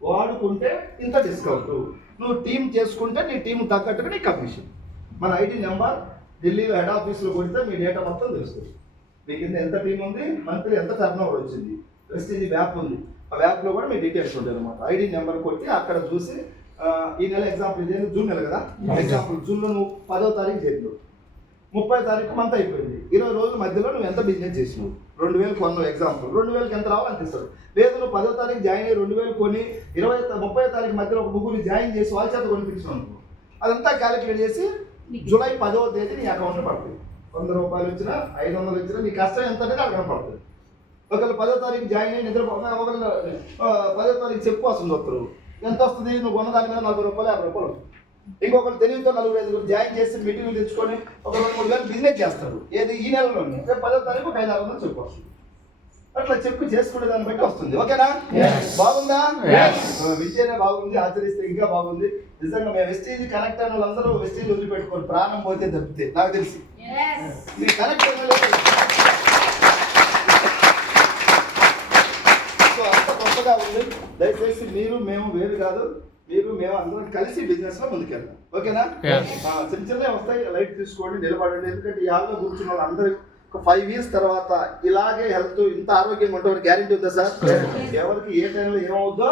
వాడుకుంటే ఇంత డిస్కౌంట్, నువ్వు టీం చేసుకుంటే నీ టీం తగ్గట్టుగా నీ కమిషన్. మన ఐడి నెంబర్ ఢిల్లీలో హెడ్ ఆఫీస్లో కొడితే మీ డేటా మొత్తం తెలుస్తుంది. మీ కింద ఎంత టీం ఉంది, మంత్లీ ఎంత టర్న్ ఓవర్ వచ్చింది, ప్రెస్టీజ్ యాప్ ఉంది, ఆ యాప్లో కూడా మీ డీటెయిల్స్ ఉంటాయి అనమాట. ఐడి నెంబర్ కొట్టి అక్కడ చూసి ఈ నెల ఎగ్జాంపుల్ ఇదే జూన్ నెల కదా, ఎగ్జాంపుల్ జూన్లో నువ్వు 10వ తారీఖు చేతిలో 30వ తారీఖు మంత్ అయిపోయింది, 20 రోజుల మధ్యలో నువ్వు ఎంత బిజినెస్ చేసినావు, 2000 కొన్నావు ఎగ్జాంపుల్, 2000కి ఎంత రావాలని తీస్తాడు. లేదు నువ్వు 10వ తారీఖు జాయిన్ అయ్యి 2000 కొని 30వ తారీఖు మధ్యలో ఒక ముగ్గురు జాయిన్ చేసి వాళ్ళ చేత కొనిపించినావు అనుకో, అదంతా క్యాలిక్యులేట్ చేసి జూలై 10వ తేదీ నీ అకౌంట్లో పడుతుంది. 100 రూపాయలు వచ్చినా 500 వచ్చినా నీ కష్టం ఎంత అనేది అక్కడ పడుతుంది. ఒకవేళ 10వ తారీఖు జాయిన్ అయ్యి నిద్ర ఒకవేళ 10వ తారీఖు చెప్పు వస్తుంది వస్తారు, ఎంత వస్తుంది, నువ్వు కొన్న దాని మీద 40 రూపాయలు 50 రూపాయలు. ఇంకొకరు తెలివితో 4-5 జాయిన్ చేసి మీటింగ్లు తెచ్చుకొని ఒక 2-3 వేలు బిజినెస్ చేస్తారు. ఏది ఈ నెలలోనే 10వ తారీఖు 500 చెప్పు వస్తుంది. అట్లా చెప్పు చేసుకునే దాన్ని బట్టి వస్తుంది. ఓకేనా? బాగుందా? విద్యనే బాగుంది, ఆచరిస్తే ఇంకా బాగుంది. నిజంగా మేము వెస్టేజ్ కనెక్ట్ అయిన వాళ్ళందరూ వెస్టేజ్ వదిలిపెట్టుకోరు, ప్రాణం పోతే తప్పితే నాకు తెలిసి మీరు కనెక్ట్ అయిన సో అంత గొప్పగా ఉంది. దయచేసి మీరు మేము వేరు కాదు, మీరు మేము అందరం కలిసి బిజినెస్ లో ముందుకెళ్తాం. ఓకేనా? చిన్న చిన్నవి వస్తాయి, లైట్ తీసుకోండి, నిలబడండి. ఎందుకంటే ఈ హాల్లో కూర్చున్న వాళ్ళందరూ ఒక 5 years తర్వాత ఇలాగే హెల్త్ ఇంత ఆరోగ్యంగా ఉంటామని గ్యారెంటీ ఉందా సార్? ఎవరికి ఏ టైంలో ఏమవుద్దో.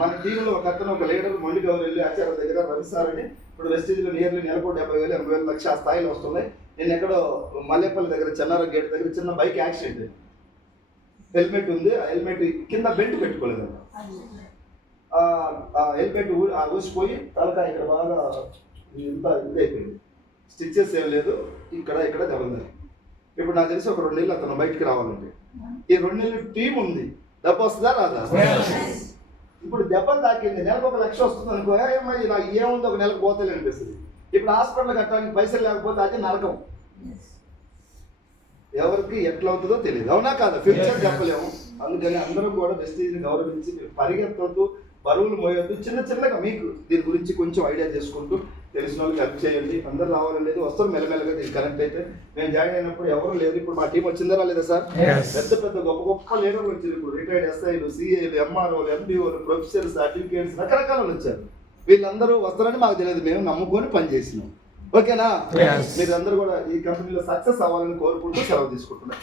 మన టీంలో ఒక అతను, ఒక లీడర్ మొండి గౌరెల్లి ఆచార్య దగ్గర రవి సార్ అని, ఇప్పుడు వెస్టేజ్లో నియర్లీ నెలకు 70,000 80,000 లక్ష స్థాయిలో వస్తున్నాయి. నేను ఎక్కడో మల్లేపల్లి దగ్గర చెన్నారం గేట్ దగ్గర చిన్న బైక్ యాక్సిడెంట్, హెల్మెట్ ఉంది, ఆ హెల్మెట్ కింద బెల్ట్ పెట్టుకోలేదు, ఆ హెల్మెట్ ఊసిపోయి తలకాయ ఇక్కడ బాగా ఇంత ఇదైపోయింది, స్టిచ్చెస్ ఏం లేదు, ఇక్కడ దెబ్బలు. ఇప్పుడు నాకు తెలిసి ఒక 2 నెలలు అతను బయటికి రావాలంటే, ఈ 2 నెలలు టీం ఉంది, డబ్బు వస్తుందా రాదా? ఇప్పుడు దెబ్బలు తాకింది, నెలకు 1 లక్ష వస్తుంది అనుకో, మరి నాకు ఏముంది, ఒక నెలకు పోతే అనిపిస్తుంది. ఇప్పుడు హాస్పిటల్ కట్టడానికి పైసలు లేకపోతే అది నరకం. ఎవరికి ఎట్లా అవుతుందో తెలియదు, అవునా కాదా? ఫ్యూచర్ చెప్పలేము. అందుకని అందరూ కూడా వెస్టేజ్ని గౌరవించి పరిగెత్తొద్దు, బరువులు మోయొద్దు. చిన్న చిన్నగా మీకు దీని గురించి కొంచెం ఐడియా చేసుకుంటూ తెలిసిన వాళ్ళకి హెల్ప్ చేయండి. అందరూ రావాలనేది వస్తారు మెల్లమెల్లగా. దీనికి కనెక్ట్ అయితే మేము జాయిన్ అయినప్పుడు ఎవరు లేరు, ఇప్పుడు మా టీం వచ్చిందా లేదా సార్? పెద్ద పెద్ద గొప్ప గొప్ప లీడర్లు వచ్చారు. ఇప్పుడు రిటైర్డ్ ఎస్ఐలు, సిఏలు, ఎంఆర్ఓలు, ఎంబీఓలు, ప్రొఫెసర్స్, సర్టిఫికేట్స్ రకరకాల వచ్చారు. వీళ్ళందరూ వస్తారని మాకు తెలియదు, మేము నమ్ముకొని పనిచేసినాం. ఓకేనా? మీరందరూ కూడా ఈ కంపెనీలో సక్సెస్ అవ్వాలని కోరుకుంటూ సెలవు తీసుకుంటున్నాం.